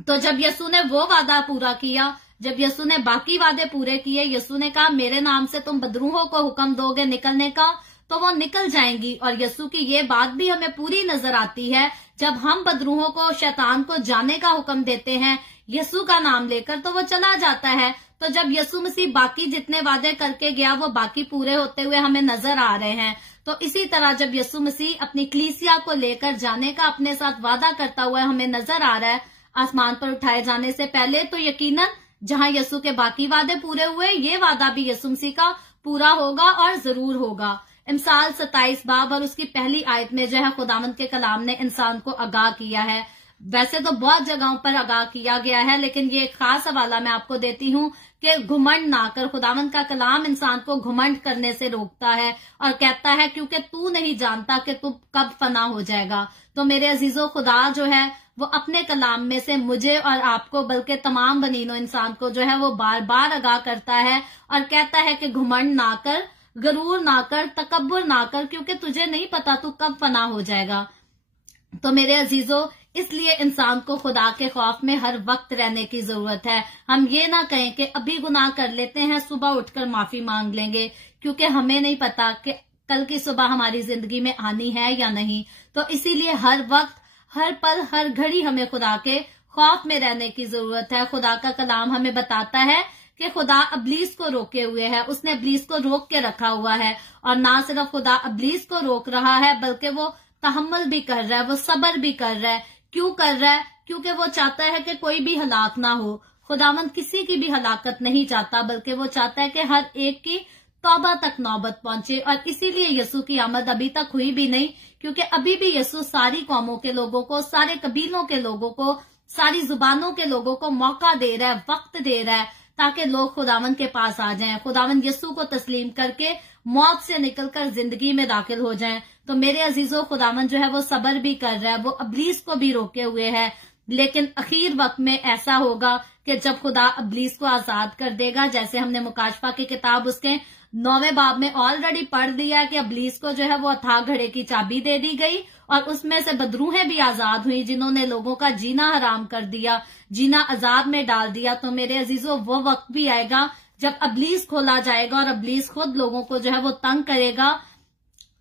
तो जब यीशु ने वो वादा पूरा किया, जब यीशु ने बाकी वादे पूरे किए, यीशु ने कहा मेरे नाम से तुम बदरूहों को हुक्म दोगे निकलने का तो वो निकल जाएंगी। और यीशु की ये बात भी हमें पूरी नजर आती है, जब हम बदरूहों को, शैतान को जाने का हुक्म देते हैं यीशु का नाम लेकर तो वो चला जाता है। तो जब यीशु मसीह बाकी जितने वादे करके गया वो बाकी पूरे होते हुए हमें नजर आ रहे हैं। तो इसी तरह जब यीशु मसीह अपनी कलीसिया को लेकर जाने का अपने साथ वादा करता हुआ हमें नजर आ रहा है आसमान पर उठाए जाने से पहले, तो यकीनन जहां यीशु के बाकी वादे पूरे हुए, ये वादा भी यीशु मसीह का पूरा होगा और जरूर होगा। इमसाल 27 बाब और उसकी पहली आयत में जो है खुदावंद के कलाम ने इंसान को आगाह किया है। वैसे तो बहुत जगहों पर आगाह किया गया है, लेकिन ये एक खास हवाला मैं आपको देती हूँ कि घुमंड ना कर। खुदावंद का कलाम इंसान को घुमंड करने से रोकता है और कहता है क्योंकि तू नहीं जानता कि तू कब फना हो जाएगा। तो मेरे अजीजों, खुदा जो है वो अपने कलाम में से मुझे और आपको, बल्कि तमाम बनीनो इंसान को जो है वो बार बार आगाह करता है और कहता है कि घुमंड ना कर, गरूर ना कर, तकब्बुर ना कर, क्योंकि तुझे नहीं पता तू कब फना हो जाएगा। तो मेरे अजीजों, इसलिए इंसान को खुदा के खौफ में हर वक्त रहने की जरूरत है। हम ये ना कहें कि अभी गुनाह कर लेते हैं, सुबह उठकर माफी मांग लेंगे, क्योंकि हमें नहीं पता कि कल की सुबह हमारी जिंदगी में आनी है या नहीं। तो इसीलिए हर वक्त, हर पल, हर घड़ी हमें खुदा के खौफ में रहने की जरूरत है। खुदा का कलाम हमें बताता है कि खुदा अबलीस को रोके हुए है, उसने अबलीस को रोक के रखा हुआ है। और ना सिर्फ खुदा अबलीस को रोक रहा है, बल्कि वो तहम्मुल भी कर रहा है, वो सब्र भी कर रहा है। क्यों कर रहा है? क्योंकि वो चाहता है कि कोई भी हलाक ना हो। खुदावंद किसी की भी हलाकत नहीं चाहता, बल्कि वो चाहता है कि हर एक की तौबा तक नौबत पहुंचे। और इसीलिए यीशु की आमद अभी तक हुई भी नहीं, क्योंकि अभी भी यीशु सारी कौमों के लोगों को, सारे कबीलों के लोगों को, सारी जुबानों के लोगों को मौका दे रहा है, वक्त दे रहा है, ताकि लोग खुदावंद के पास आ जाएं, खुदावंद यीशु को तस्लीम करके मौत से निकलकर जिंदगी में दाखिल हो जाएं। तो मेरे अजीजों, खुदावंद जो है वो सब्र भी कर रहा है, वो अबलीस को भी रोके हुए है। लेकिन अखीर वक्त में ऐसा होगा कि जब खुदा अबलीस को आजाद कर देगा, जैसे हमने मुकाशफा की किताब उसके 9वें बाब में ऑलरेडी पढ़ दिया कि अबलीस को जो है वो अथाह घड़े की चाबी दे दी गई और उसमें से बदरूहें भी आजाद हुई जिन्होंने लोगों का जीना हराम कर दिया, जीना अजाब में डाल दिया। तो मेरे अजीजों, वो वक्त भी आएगा जब अबलीस खोला जाएगा और अबलीस खुद लोगों को जो है वो तंग करेगा।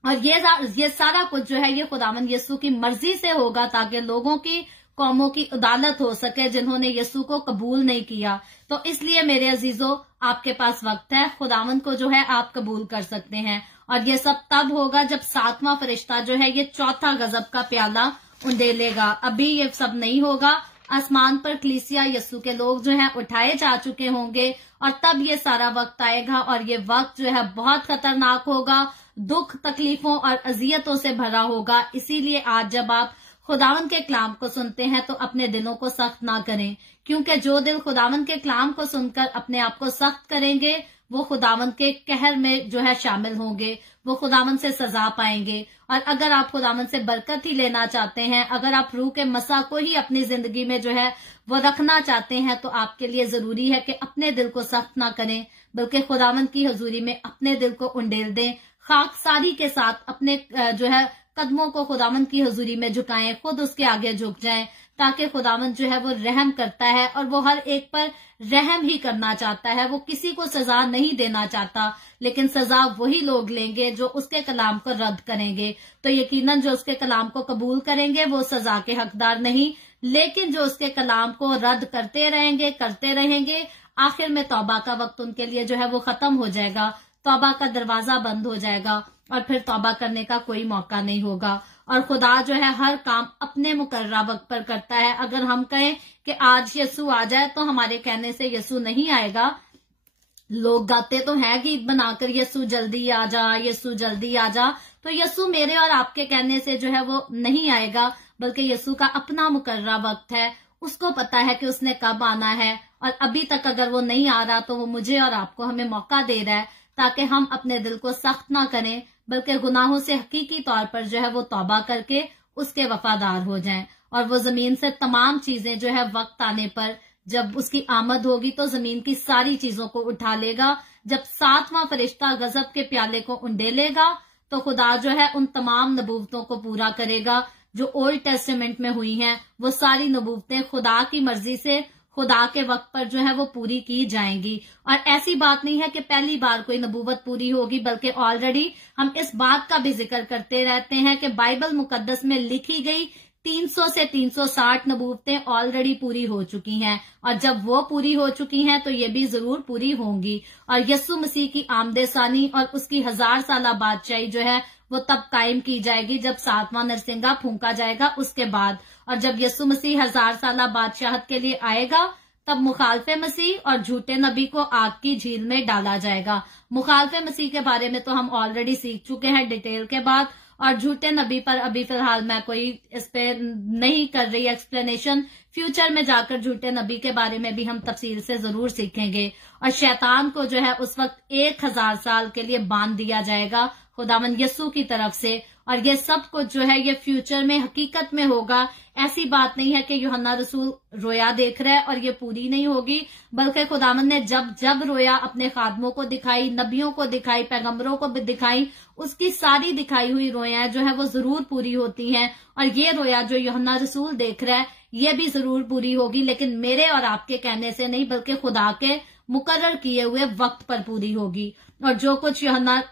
और ये सारा कुछ जो है ये खुदावंद यीशु की मर्जी से होगा, ताकि लोगों की, कौमों की अदालत हो सके जिन्होंने यीशु को कबूल नहीं किया। तो इसलिए मेरे अजीजों, आपके पास वक्त है, खुदावंद को जो है आप कबूल कर सकते हैं। और ये सब तब होगा जब 7वां फरिश्ता जो है ये चौथा गजब का प्याला उंडेलेगा। अभी ये सब नहीं होगा। आसमान पर कलीसिया यीशु के लोग जो हैं उठाए जा चुके होंगे और तब ये सारा वक्त आएगा और ये वक्त जो है बहुत खतरनाक होगा, दुख, तकलीफों और अजियतों से भरा होगा। इसीलिए आज जब आप खुदावन के कलाम को सुनते हैं तो अपने दिलों को सख्त ना करें, क्योंकि जो दिल खुदावन के कलाम को सुनकर अपने आप को सख्त करेंगे वो खुदावन के कहर में जो है शामिल होंगे, वो खुदावन से सजा पाएंगे। और अगर आप खुदावन से बरकत ही लेना चाहते हैं, अगर आप रूह के मसा को ही अपनी जिंदगी में जो है वो रखना चाहते हैं, तो आपके लिए जरूरी है कि अपने दिल को सख्त ना करें, बल्कि खुदावन की हजूरी में अपने दिल को उंडेल दें, खाकसारी के साथ अपने जो है कदमों को खुदावन की हजूरी में झुकाएं, खुद उसके आगे झुक जाएं, ताकि खुदावन जो है वो रहम करता है और वो हर एक पर रहम ही करना चाहता है। वो किसी को सजा नहीं देना चाहता, लेकिन सजा वही लोग लेंगे जो उसके कलाम को रद्द करेंगे। तो यकीनन जो उसके कलाम को कबूल करेंगे वो सजा के हकदार नहीं, लेकिन जो उसके कलाम को रद्द करते रहेंगे, आखिर में तौबा का वक्त उनके लिए जो है वो खत्म हो जाएगा, तौबा का दरवाजा बंद हो जाएगा और फिर तौबा करने का कोई मौका नहीं होगा। और खुदा जो है हर काम अपने मुकर्रा वक्त पर करता है। अगर हम कहें कि आज यसू आ जाए, तो हमारे कहने से यसू नहीं आएगा। लोग गाते तो हैं गीत बनाकर, यसू जल्दी आ जा, यसू जल्दी आ जा, तो यसू मेरे और आपके कहने से जो है वो नहीं आएगा, बल्कि यसू का अपना मुकर्रा वक्त है। उसको पता है कि उसने कब आना है, और अभी तक अगर वो नहीं आ रहा तो वो मुझे और आपको हमें मौका दे रहा है, ताकि हम अपने दिल को सख्त ना करें, बल्कि गुनाहों से हकीकी तौर पर जो है वो तौबा करके उसके वफादार हो जाएं। और वो जमीन से तमाम चीजें जो है वक्त आने पर, जब उसकी आमद होगी, तो जमीन की सारी चीजों को उठा लेगा। जब 7वां फरिश्ता गजब के प्याले को उंडेलेगा, तो खुदा जो है उन तमाम नबूवतों को पूरा करेगा जो ओल्ड टेस्टामेंट में हुई हैं। वो सारी नबूवतें खुदा की मर्जी से खुदा के वक्त पर जो है वो पूरी की जाएंगी। और ऐसी बात नहीं है कि पहली बार कोई नबूवत पूरी होगी, बल्कि ऑलरेडी हम इस बात का भी जिक्र करते रहते हैं कि बाइबल मुकद्दस में लिखी गई 300 से 360 नबूवतें ऑलरेडी पूरी हो चुकी हैं, और जब वो पूरी हो चुकी हैं तो ये भी जरूर पूरी होंगी। और यस्सु मसीह की आमदे-सानी और उसकी 1000 साला बादशाही जो है वो तब कायम की जाएगी, जब 7वां नरसिंगा फूंका जाएगा उसके बाद। और जब यस्सु मसीह 1000 साला बादशाहत के लिए आएगा, तब मुखालफे मसीह और झूठे नबी को आग की झील में डाला जाएगा। मुखालफे मसीह के बारे में तो हम ऑलरेडी सीख चुके हैं डिटेल के बाद, और झूठे नबी पर अभी फिलहाल मैं कोई इस पे नहीं कर रही एक्सप्लेनेशन। फ्यूचर में जाकर झूठे नबी के बारे में भी हम तफसील से जरूर सीखेंगे। और शैतान को जो है उस वक्त 1000 साल के लिए बांध दिया जाएगा खुदावंद यस्सु की तरफ से। और ये सब कुछ जो है ये फ्यूचर में हकीकत में होगा। ऐसी बात नहीं है कि यूहन्ना रसूल रोया देख रहा है और ये पूरी नहीं होगी, बल्कि खुदावंद ने जब जब रोया अपने खादमों को दिखाई, नबियों को दिखाई, पैगंबरों को भी दिखाई, उसकी सारी दिखाई हुई रोया जो है वो जरूर पूरी होती हैं। और ये रोया जो यूहन्ना रसूल देख रहा है ये भी जरूर पूरी होगी, लेकिन मेरे और आपके कहने से नहीं, बल्कि खुदा के मुकर्रर किए हुए वक्त पर पूरी होगी। और जो कुछ यूहन्ना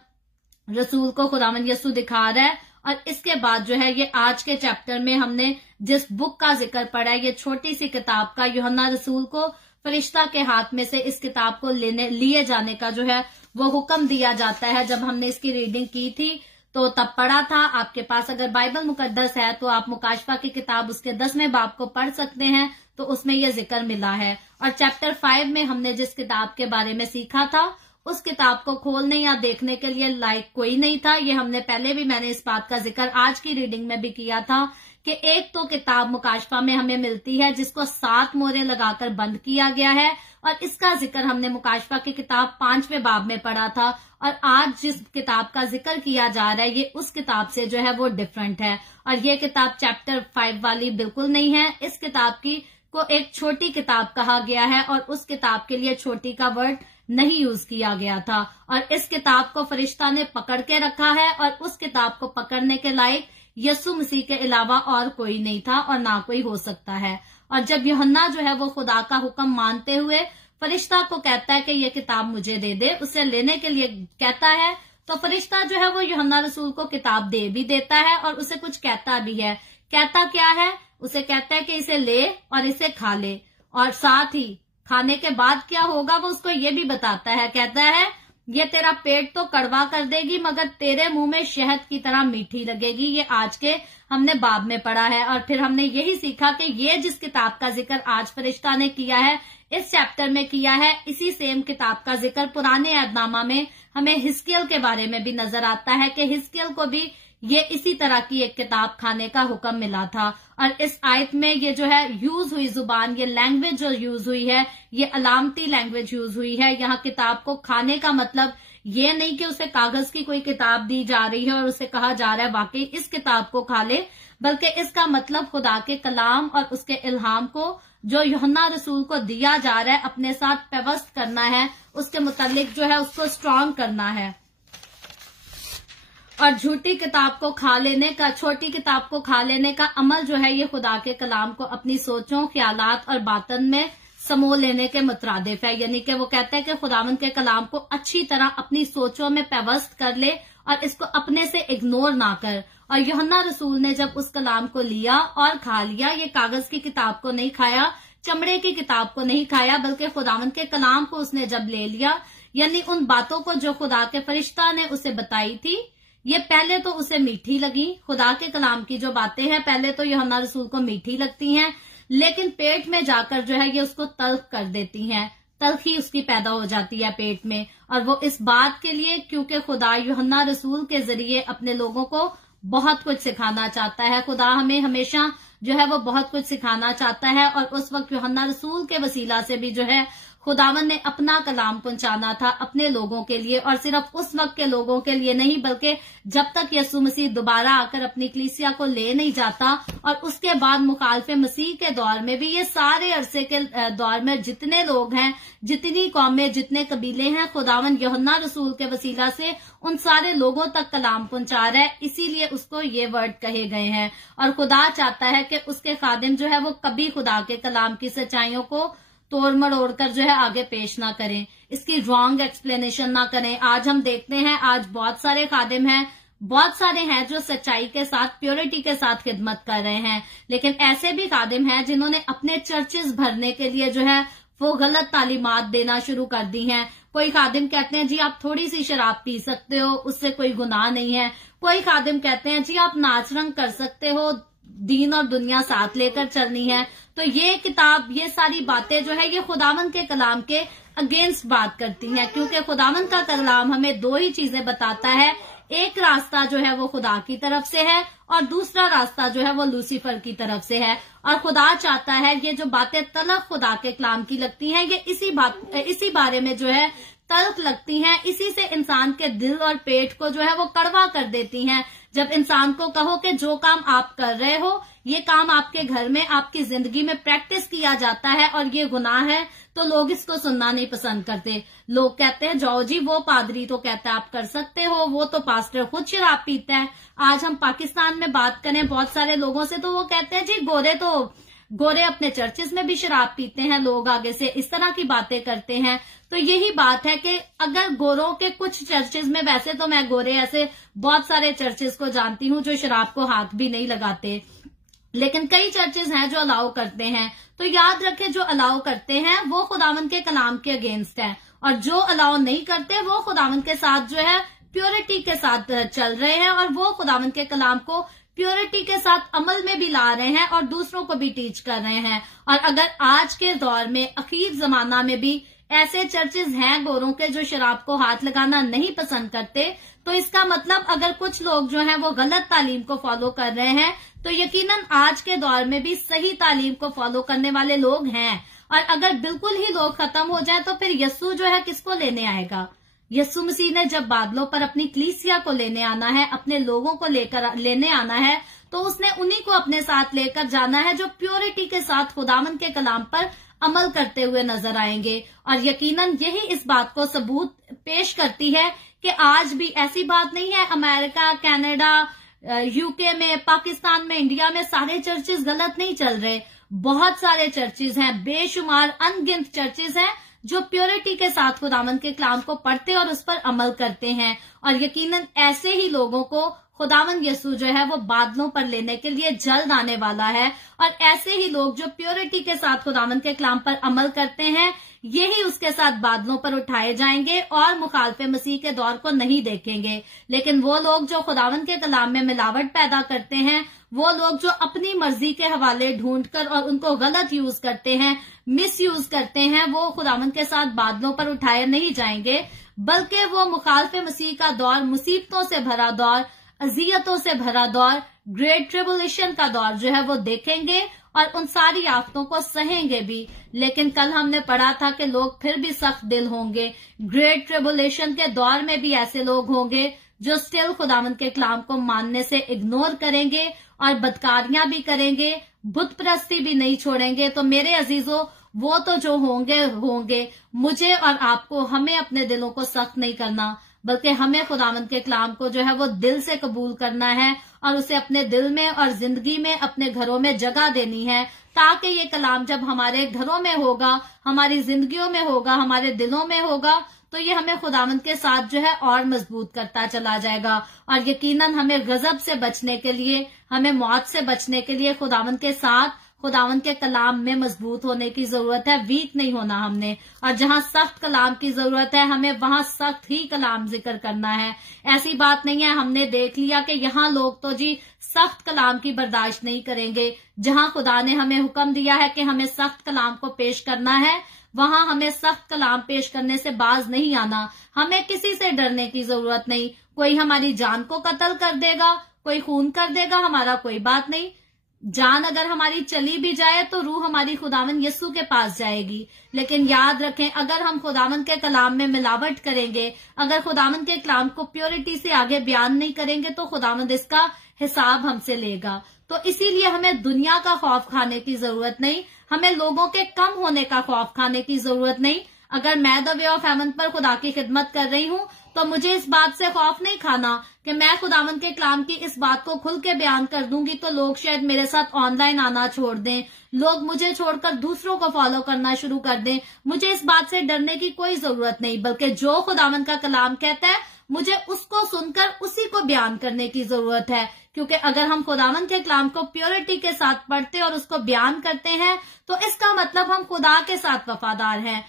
रसूल को खुदावंद यस्सु दिखा रहा है, और इसके बाद जो है ये आज के चैप्टर में हमने जिस बुक का जिक्र पढ़ा है, ये छोटी सी किताब का यूहन्ना रसूल को फरिश्ता के हाथ में से इस किताब को लिए जाने का जो है वो हुक्म दिया जाता है। जब हमने इसकी रीडिंग की थी तो तब पढ़ा था। आपके पास अगर बाइबल मुकद्दस है तो आप मुकाशफा की किताब उसके 10वें बाब को पढ़ सकते हैं, तो उसमें यह जिक्र मिला है। और चैप्टर 5 में हमने जिस किताब के बारे में सीखा था, उस किताब को खोलने या देखने के लिए लायक कोई नहीं था। ये हमने पहले भी मैंने इस बात का जिक्र आज की रीडिंग में भी किया था कि एक तो किताब मुकाशफा में हमें मिलती है जिसको 7 मोहरें लगाकर बंद किया गया है, और इसका जिक्र हमने मुकाशफा की किताब 5वें बाब में पढ़ा था। और आज जिस किताब का जिक्र किया जा रहा है ये उस किताब से जो है वो डिफरेंट है। और ये किताब चैप्टर 5 वाली बिल्कुल नहीं है। इस किताब को एक छोटी किताब कहा गया है, और उस किताब के लिए छोटी का वर्ड नहीं यूज किया गया था। और इस किताब को फरिश्ता ने पकड़ के रखा है, और उस किताब को पकड़ने के लायक यस्सु मसीह के अलावा और कोई नहीं था और ना कोई हो सकता है। और जब यूहन्ना जो है वो खुदा का हुक्म मानते हुए फरिश्ता को कहता है कि ये किताब मुझे दे दे, उसे लेने के लिए कहता है, तो फरिश्ता जो है वो यूहन्ना रसूल को किताब दे भी देता है और उसे कुछ कहता भी है। कहता क्या है? उसे कहता है कि इसे ले और इसे खा ले, और साथ ही खाने के बाद क्या होगा वो उसको ये भी बताता है। कहता है ये तेरा पेट तो कड़वा कर देगी, मगर तेरे मुंह में शहद की तरह मीठी लगेगी। ये आज के हमने बाब में पढ़ा है। और फिर हमने यही सीखा कि ये जिस किताब का जिक्र आज फरिश्ता ने किया है, इस चैप्टर में किया है, इसी सेम किताब का जिक्र पुराने अहदनामा में हमें हिस्कियल के बारे में भी नजर आता है कि हिस्कियल को भी ये इसी तरह की एक किताब खाने का हुक्म मिला था। और इस आयत में ये जो है यूज हुई जुबान, ये लैंग्वेज जो यूज हुई है, ये अलामती लैंग्वेज यूज हुई है। यहाँ किताब को खाने का मतलब ये नहीं कि उसे कागज की कोई किताब दी जा रही है और उसे कहा जा रहा है वाकई इस किताब को खा ले, बल्कि इसका मतलब खुदा के कलाम और उसके इल्हाम को जो यूहन्ना रसूल को दिया जा रहा है अपने साथ पेवस्त करना है, उसके मुतालिक जो है उसको स्ट्रांग करना है। और झूठी किताब को खा लेने का, छोटी किताब को खा लेने का अमल जो है ये खुदा के कलाम को अपनी सोचों, ख्यालात और बातन में समो लेने के मुतरादिफ है। यानी कि वो कहते हैं कि खुदावंद के कलाम को अच्छी तरह अपनी सोचों में पेवस्त कर ले और इसको अपने से इग्नोर ना कर। और यूहन्ना रसूल ने जब उस कलाम को लिया और खा लिया, ये कागज की किताब को नहीं खाया, चमड़े की किताब को नहीं खाया, बल्कि खुदावंद के कलाम को उसने जब ले लिया, यानी उन बातों को जो खुदा के फरिश्ता ने उसे बताई थी, ये पहले तो उसे मीठी लगी। खुदा के कलाम की जो बातें हैं पहले तो यूहन्ना रसूल को मीठी लगती हैं, लेकिन पेट में जाकर जो है ये उसको तल्ख कर देती हैं, तल्खी उसकी पैदा हो जाती है पेट में। और वो इस बात के लिए क्योंकि खुदा यूहन्ना रसूल के जरिए अपने लोगों को बहुत कुछ सिखाना चाहता है। खुदा हमें हमेशा जो है वो बहुत कुछ सिखाना चाहता है और उस वक्त यूहन्ना रसूल के वसीला से भी जो है खुदावन ने अपना कलाम पहुंचाना था अपने लोगों के लिए, और सिर्फ उस वक्त के लोगों के लिए नहीं बल्कि जब तक यीशु मसीह दोबारा आकर अपनी कलीसिया को ले नहीं जाता। और उसके बाद मुखालफे मसीह के दौर में भी ये सारे अरसे के दौर में जितने लोग हैं, जितनी कौमें, जितने कबीले हैं, खुदावन यूहन्ना रसूल के वसीला से उन सारे लोगों तक कलाम पहुंचा रहा है, इसीलिए उसको ये वर्ड कहे गए हैं। और खुदा चाहता है कि उसके खादिम जो है वो कभी खुदा के कलाम की सच्चाइयों को तोड़ मरोड़ कर जो है आगे पेश ना करें, इसकी रॉन्ग एक्सप्लेनेशन ना करें। आज हम देखते हैं आज बहुत सारे खादिम हैं, बहुत सारे हैं जो सच्चाई के साथ, प्योरिटी के साथ खिदमत कर रहे हैं, लेकिन ऐसे भी खादिम हैं जिन्होंने अपने चर्चेस भरने के लिए जो है वो गलत तालीमात देना शुरू कर दी हैं। कोई खादिम कहते हैं जी आप थोड़ी सी शराब पी सकते हो, उससे कोई गुनाह नहीं है। कोई खादिम कहते हैं जी आप नाच रंग कर सकते हो, दीन और दुनिया साथ लेकर चलनी है। तो ये किताब, ये सारी बातें जो है ये खुदावंद के कलाम के अगेंस्ट बात करती हैं, क्योंकि खुदावंद का कलाम हमें दो ही चीजें बताता है। एक रास्ता जो है वो खुदा की तरफ से है और दूसरा रास्ता जो है वो लूसीफर की तरफ से है। और खुदा चाहता है ये जो बातें तलख खुदा के कलाम की लगती हैं, ये इसी बारे में जो है तल्ख लगती हैं, इसी से इंसान के दिल और पेट को जो है वो कड़वा कर देती हैं। जब इंसान को कहो कि जो काम आप कर रहे हो ये काम आपके घर में, आपकी जिंदगी में प्रैक्टिस किया जाता है और ये गुनाह है, तो लोग इसको सुनना नहीं पसंद करते। लोग कहते हैं जाओ जी वो पादरी तो कहता है आप कर सकते हो, वो तो पास्टर खुद शराब पीता है। आज हम पाकिस्तान में बात करें बहुत सारे लोगों से तो वो कहते हैं जी गोरे अपने चर्चेस में भी शराब पीते हैं, लोग आगे से इस तरह की बातें करते हैं। तो यही बात है कि अगर गोरों के कुछ चर्चेस में, वैसे तो मैं गोरे ऐसे बहुत सारे चर्चेस को जानती हूँ जो शराब को हाथ भी नहीं लगाते, लेकिन कई चर्चेस हैं जो अलाउ करते हैं। तो याद रखें जो अलाउ करते हैं वो खुदावंद के कलाम के अगेंस्ट है, और जो अलाउ नहीं करते वो खुदावंद के साथ जो है प्योरिटी के साथ चल रहे हैं और वो खुदावंद के कलाम को प्योरिटी के साथ अमल में भी ला रहे हैं और दूसरों को भी टीच कर रहे हैं। और अगर आज के दौर में, अखीर जमाना में भी ऐसे चर्चेस हैं गोरों के जो शराब को हाथ लगाना नहीं पसंद करते, तो इसका मतलब अगर कुछ लोग जो हैं वो गलत तालीम को फॉलो कर रहे हैं, तो यकीनन आज के दौर में भी सही तालीम को फॉलो करने वाले लोग हैं। और अगर बिल्कुल ही लोग खत्म हो जाए तो फिर यस्सु जो है किसको लेने आएगा? यस्सु मसीह ने जब बादलों पर अपनी कलीसिया को लेने आना है, अपने लोगों को लेने आना है, तो उसने उन्हीं को अपने साथ लेकर जाना है जो प्योरिटी के साथ खुदावंद के कलाम पर अमल करते हुए नजर आएंगे। और यकीनन यही इस बात को सबूत पेश करती है कि आज भी ऐसी बात नहीं है अमेरिका, कनाडा, यूके में, पाकिस्तान में, इंडिया में सारे चर्चेस गलत नहीं चल रहे। बहुत सारे चर्चेस हैं, बेशुमार अनगिनत चर्चेस हैं जो प्योरिटी के साथ खुदावंद के कलाम को पढ़ते और उस पर अमल करते हैं। और यकीनन ऐसे ही लोगों को खुदावंद यीशु जो है वो बादलों पर लेने के लिए जल्द आने वाला है। और ऐसे ही लोग जो प्योरिटी के साथ खुदावंद के कलाम पर अमल करते हैं, यही उसके साथ बादलों पर उठाए जाएंगे और मुखालफे मसीह के दौर को नहीं देखेंगे। लेकिन वो लोग जो खुदावंद के कलाम में मिलावट पैदा करते हैं, वो लोग जो अपनी मर्जी के हवाले ढूंढकर और उनको गलत यूज करते हैं, मिस यूज करते हैं, वो खुदावंद के साथ बादलों पर उठाए नहीं जाएंगे, बल्कि वो मुखालफे मसीह का दौर, मुसीबतों से भरा दौर, अजियतों से भरा दौर, ग्रेट ट्रिबुलेशन का दौर जो है वो देखेंगे और उन सारी आफतों को सहेंगे भी। लेकिन कल हमने पढ़ा था कि लोग फिर भी सख्त दिल होंगे। ग्रेट ट्रिबुलेशन के दौर में भी ऐसे लोग होंगे जो स्टिल खुदावंद के कलाम को मानने से इग्नोर करेंगे और बदकारियां भी करेंगे, बुत परस्ती भी नहीं छोड़ेंगे। तो मेरे अजीजों, वो तो जो होंगे, मुझे और आपको, हमें अपने दिलों को सख्त नहीं करना, बल्कि हमें खुदावंद के कलाम को जो है वो दिल से कबूल करना है और उसे अपने दिल में और जिंदगी में, अपने घरों में जगह देनी है, ताकि ये कलाम जब हमारे घरों में होगा, हमारी जिंदगियों में होगा, हमारे दिलों में होगा, तो ये हमें खुदावंद के साथ जो है और मजबूत करता चला जाएगा। और यकीनन हमें गजब से बचने के लिए, हमें मौत से बचने के लिए खुदावंद के साथ, खुदावंद के कलाम में मजबूत होने की जरूरत है, वीक नहीं होना हमने। और जहां सख्त कलाम की जरूरत है, हमें वहां सख्त ही कलाम जिक्र करना है। ऐसी बात नहीं है हमने देख लिया कि यहाँ लोग तो जी सख्त कलाम की बर्दाश्त नहीं करेंगे। जहां खुदा ने हमें हुक्म दिया है कि हमें सख्त कलाम को पेश करना है, वहां हमें सख्त कलाम पेश करने से बाज नहीं आना। हमें किसी से डरने की जरूरत नहीं। कोई हमारी जान को कत्ल कर देगा, कोई खून कर देगा, हमारा कोई बात नहीं। जान अगर हमारी चली भी जाए तो रूह हमारी खुदावंद यीशु के पास जाएगी। लेकिन याद रखें, अगर हम खुदावंद के कलाम में मिलावट करेंगे, अगर खुदावंद के कलाम को प्योरिटी से आगे बयान नहीं करेंगे, तो खुदावंद इसका हिसाब हमसे लेगा। तो इसीलिए हमें दुनिया का खौफ खाने की जरूरत नहीं, हमें लोगों के कम होने का खौफ खाने की जरूरत नहीं। अगर मैं द वे ऑफ हेवन पर खुदा की खिदमत कर रही हूँ, तो मुझे इस बात से खौफ नहीं खाना कि मैं खुदावंद के कलाम की इस बात को खुल के बयान कर दूंगी तो लोग शायद मेरे साथ ऑनलाइन आना छोड़ दें, लोग मुझे छोड़कर दूसरों को फॉलो करना शुरू कर दें। मुझे इस बात से डरने की कोई जरूरत नहीं, बल्कि जो खुदावंद का कलाम कहता है, मुझे उसको सुनकर उसी को बयान करने की जरूरत है। क्योंकि अगर हम खुदावंद के कलाम को प्योरिटी के साथ पढ़ते और उसको बयान करते हैं, तो इसका मतलब हम खुदा के साथ वफादार हैं।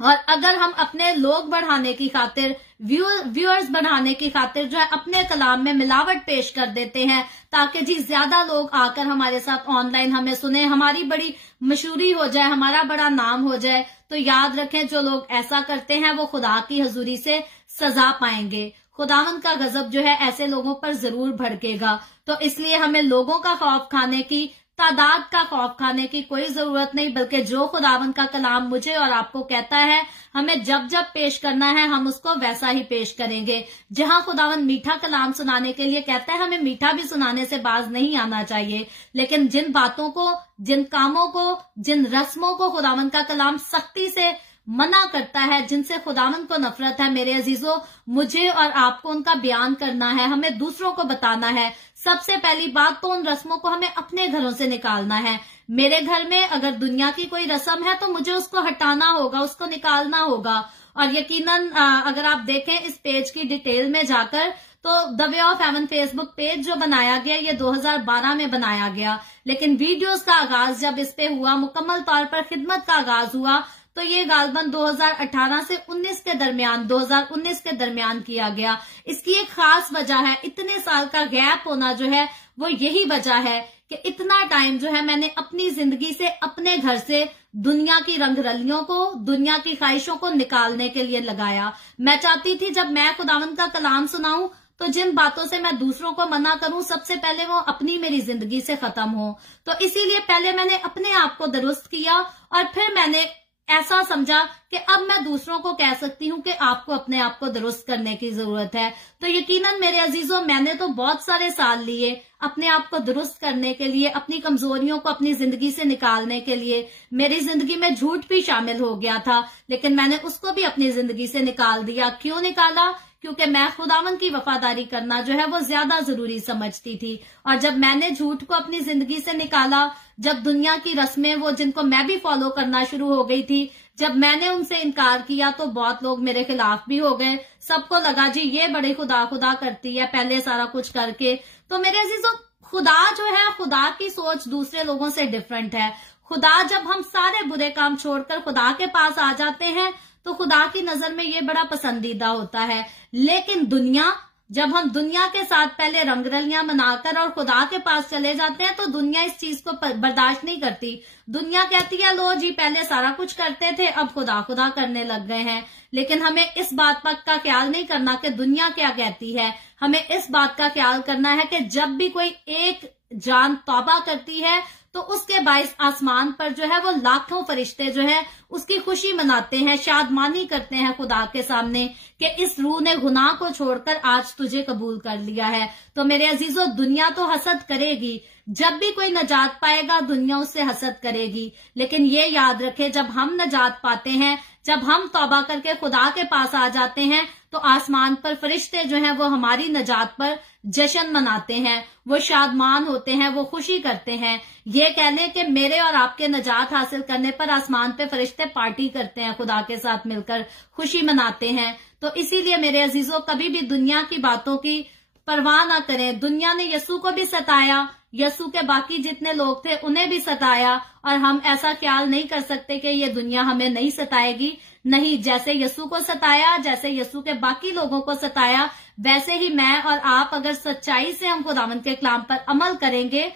और अगर हम अपने लोग बढ़ाने की खातिर, व्यूअर्स बढ़ाने की खातिर जो है अपने कलाम में मिलावट पेश कर देते हैं, ताकि जी ज्यादा लोग आकर हमारे साथ ऑनलाइन हमें सुने, हमारी बड़ी मशहूरी हो जाए, हमारा बड़ा नाम हो जाए, तो याद रखें, जो लोग ऐसा करते हैं वो खुदा की हजूरी से सजा पाएंगे। खुदावंद का गजब जो है ऐसे लोगों पर जरूर भड़केगा। तो इसलिए हमें लोगों का खौफ खाने की, तादाद का खौफ खाने की कोई जरूरत नहीं, बल्कि जो खुदावंद का कलाम मुझे और आपको कहता है, हमें जब जब पेश करना है हम उसको वैसा ही पेश करेंगे। जहां खुदावंद मीठा कलाम सुनाने के लिए कहता है, हमें मीठा भी सुनाने से बाज नहीं आना चाहिए। लेकिन जिन बातों को, जिन कामों को, जिन रस्मों को खुदावंद का कलाम सख्ती से मना करता है, जिनसे खुदावंद को नफरत है, मेरे अजीजों, मुझे और आपको उनका बयान करना है, हमें दूसरों को बताना है। सबसे पहली बात तो उन रस्मों को हमें अपने घरों से निकालना है। मेरे घर में अगर दुनिया की कोई रस्म है तो मुझे उसको हटाना होगा, उसको निकालना होगा। और यकीनन अगर आप देखें इस पेज की डिटेल में जाकर, तो the way of haven Facebook page जो बनाया गया, ये 2012 में बनाया गया। लेकिन वीडियोस का आगाज जब इस पे हुआ, मुकम्मल तौर पर खिदमत का आगाज हुआ, तो ये गालबन 2018 से 19 के दरमियान, 2019 के दरमियान किया गया। इसकी एक खास वजह है, इतने साल का गैप होना जो है वो यही वजह है कि इतना टाइम जो है मैंने अपनी जिंदगी से, अपने घर से दुनिया की रंगरलियों को, दुनिया की ख्वाहिशों को निकालने के लिए लगाया। मैं चाहती थी जब मैं खुदावंद का कलाम सुनाऊं तो जिन बातों से मैं दूसरों को मना करूं, सबसे पहले वो अपनी मेरी जिंदगी से खत्म हो। तो इसीलिए पहले मैंने अपने आप को दुरुस्त किया और फिर मैंने ऐसा समझा कि अब मैं दूसरों को कह सकती हूँ कि आपको अपने आप को दुरुस्त करने की जरूरत है। तो यकीनन मेरे अजीजों, मैंने तो बहुत सारे साल लिए अपने आप को दुरुस्त करने के लिए, अपनी कमजोरियों को अपनी जिंदगी से निकालने के लिए। मेरी जिंदगी में झूठ भी शामिल हो गया था, लेकिन मैंने उसको भी अपनी जिंदगी से निकाल दिया। क्यों निकाला? क्योंकि मैं खुदावंद की वफादारी करना जो है वो ज्यादा जरूरी समझती थी। और जब मैंने झूठ को अपनी जिंदगी से निकाला, जब दुनिया की रस्में, वो जिनको मैं भी फॉलो करना शुरू हो गई थी, जब मैंने उनसे इनकार किया, तो बहुत लोग मेरे खिलाफ भी हो गए। सबको लगा जी ये बड़ी खुदा खुदा करती है पहले सारा कुछ करके। तो मेरे अजीजों, खुदा जो है, खुदा की सोच दूसरे लोगों से डिफरेंट है। खुदा, जब हम सारे बुरे काम छोड़कर खुदा के पास आ जाते हैं, तो खुदा की नजर में ये बड़ा पसंदीदा होता है। लेकिन दुनिया जब हम दुनिया के साथ पहले रंगरलियां मनाकर और खुदा के पास चले जाते हैं तो दुनिया इस चीज को बर्दाश्त नहीं करती। दुनिया कहती है लो जी पहले सारा कुछ करते थे, अब खुदा खुदा करने लग गए हैं। लेकिन हमें इस बात का ख्याल नहीं करना कि दुनिया क्या कहती है। हमें इस बात का ख्याल करना है कि जब भी कोई एक जान तौबा करती है तो उसके बाइस आसमान पर जो है वो लाखों फरिश्ते जो है उसकी खुशी मनाते हैं, शादमानी करते हैं खुदा के सामने कि इस रूह ने गुनाह को छोड़कर आज तुझे कबूल कर लिया है। तो मेरे अजीजों, दुनिया तो हसद करेगी, जब भी कोई नजात पाएगा दुनिया उससे हसद करेगी। लेकिन ये याद रखे, जब हम नजात पाते हैं, जब हम तौबा करके खुदा के पास आ जाते हैं तो आसमान पर फरिश्ते जो हैं वो हमारी नजात पर जश्न मनाते हैं, वो शादमान होते हैं, वो खुशी करते हैं। ये कह लें कि मेरे और आपके नजात हासिल करने पर आसमान पे फरिश्ते पार्टी करते हैं, खुदा के साथ मिलकर खुशी मनाते हैं। तो इसीलिए मेरे अजीजों, कभी भी दुनिया की बातों की परवाह ना करें। दुनिया ने यसू को भी सताया, यसू के बाकी जितने लोग थे उन्हें भी सताया, और हम ऐसा ख्याल नहीं कर सकते कि ये दुनिया हमें नहीं सताएगी। नहीं, जैसे यसू को सताया, जैसे यसू के बाकी लोगों को सताया, वैसे ही मैं और आप अगर सच्चाई से हम खुदावंद के कलाम पर अमल करेंगे,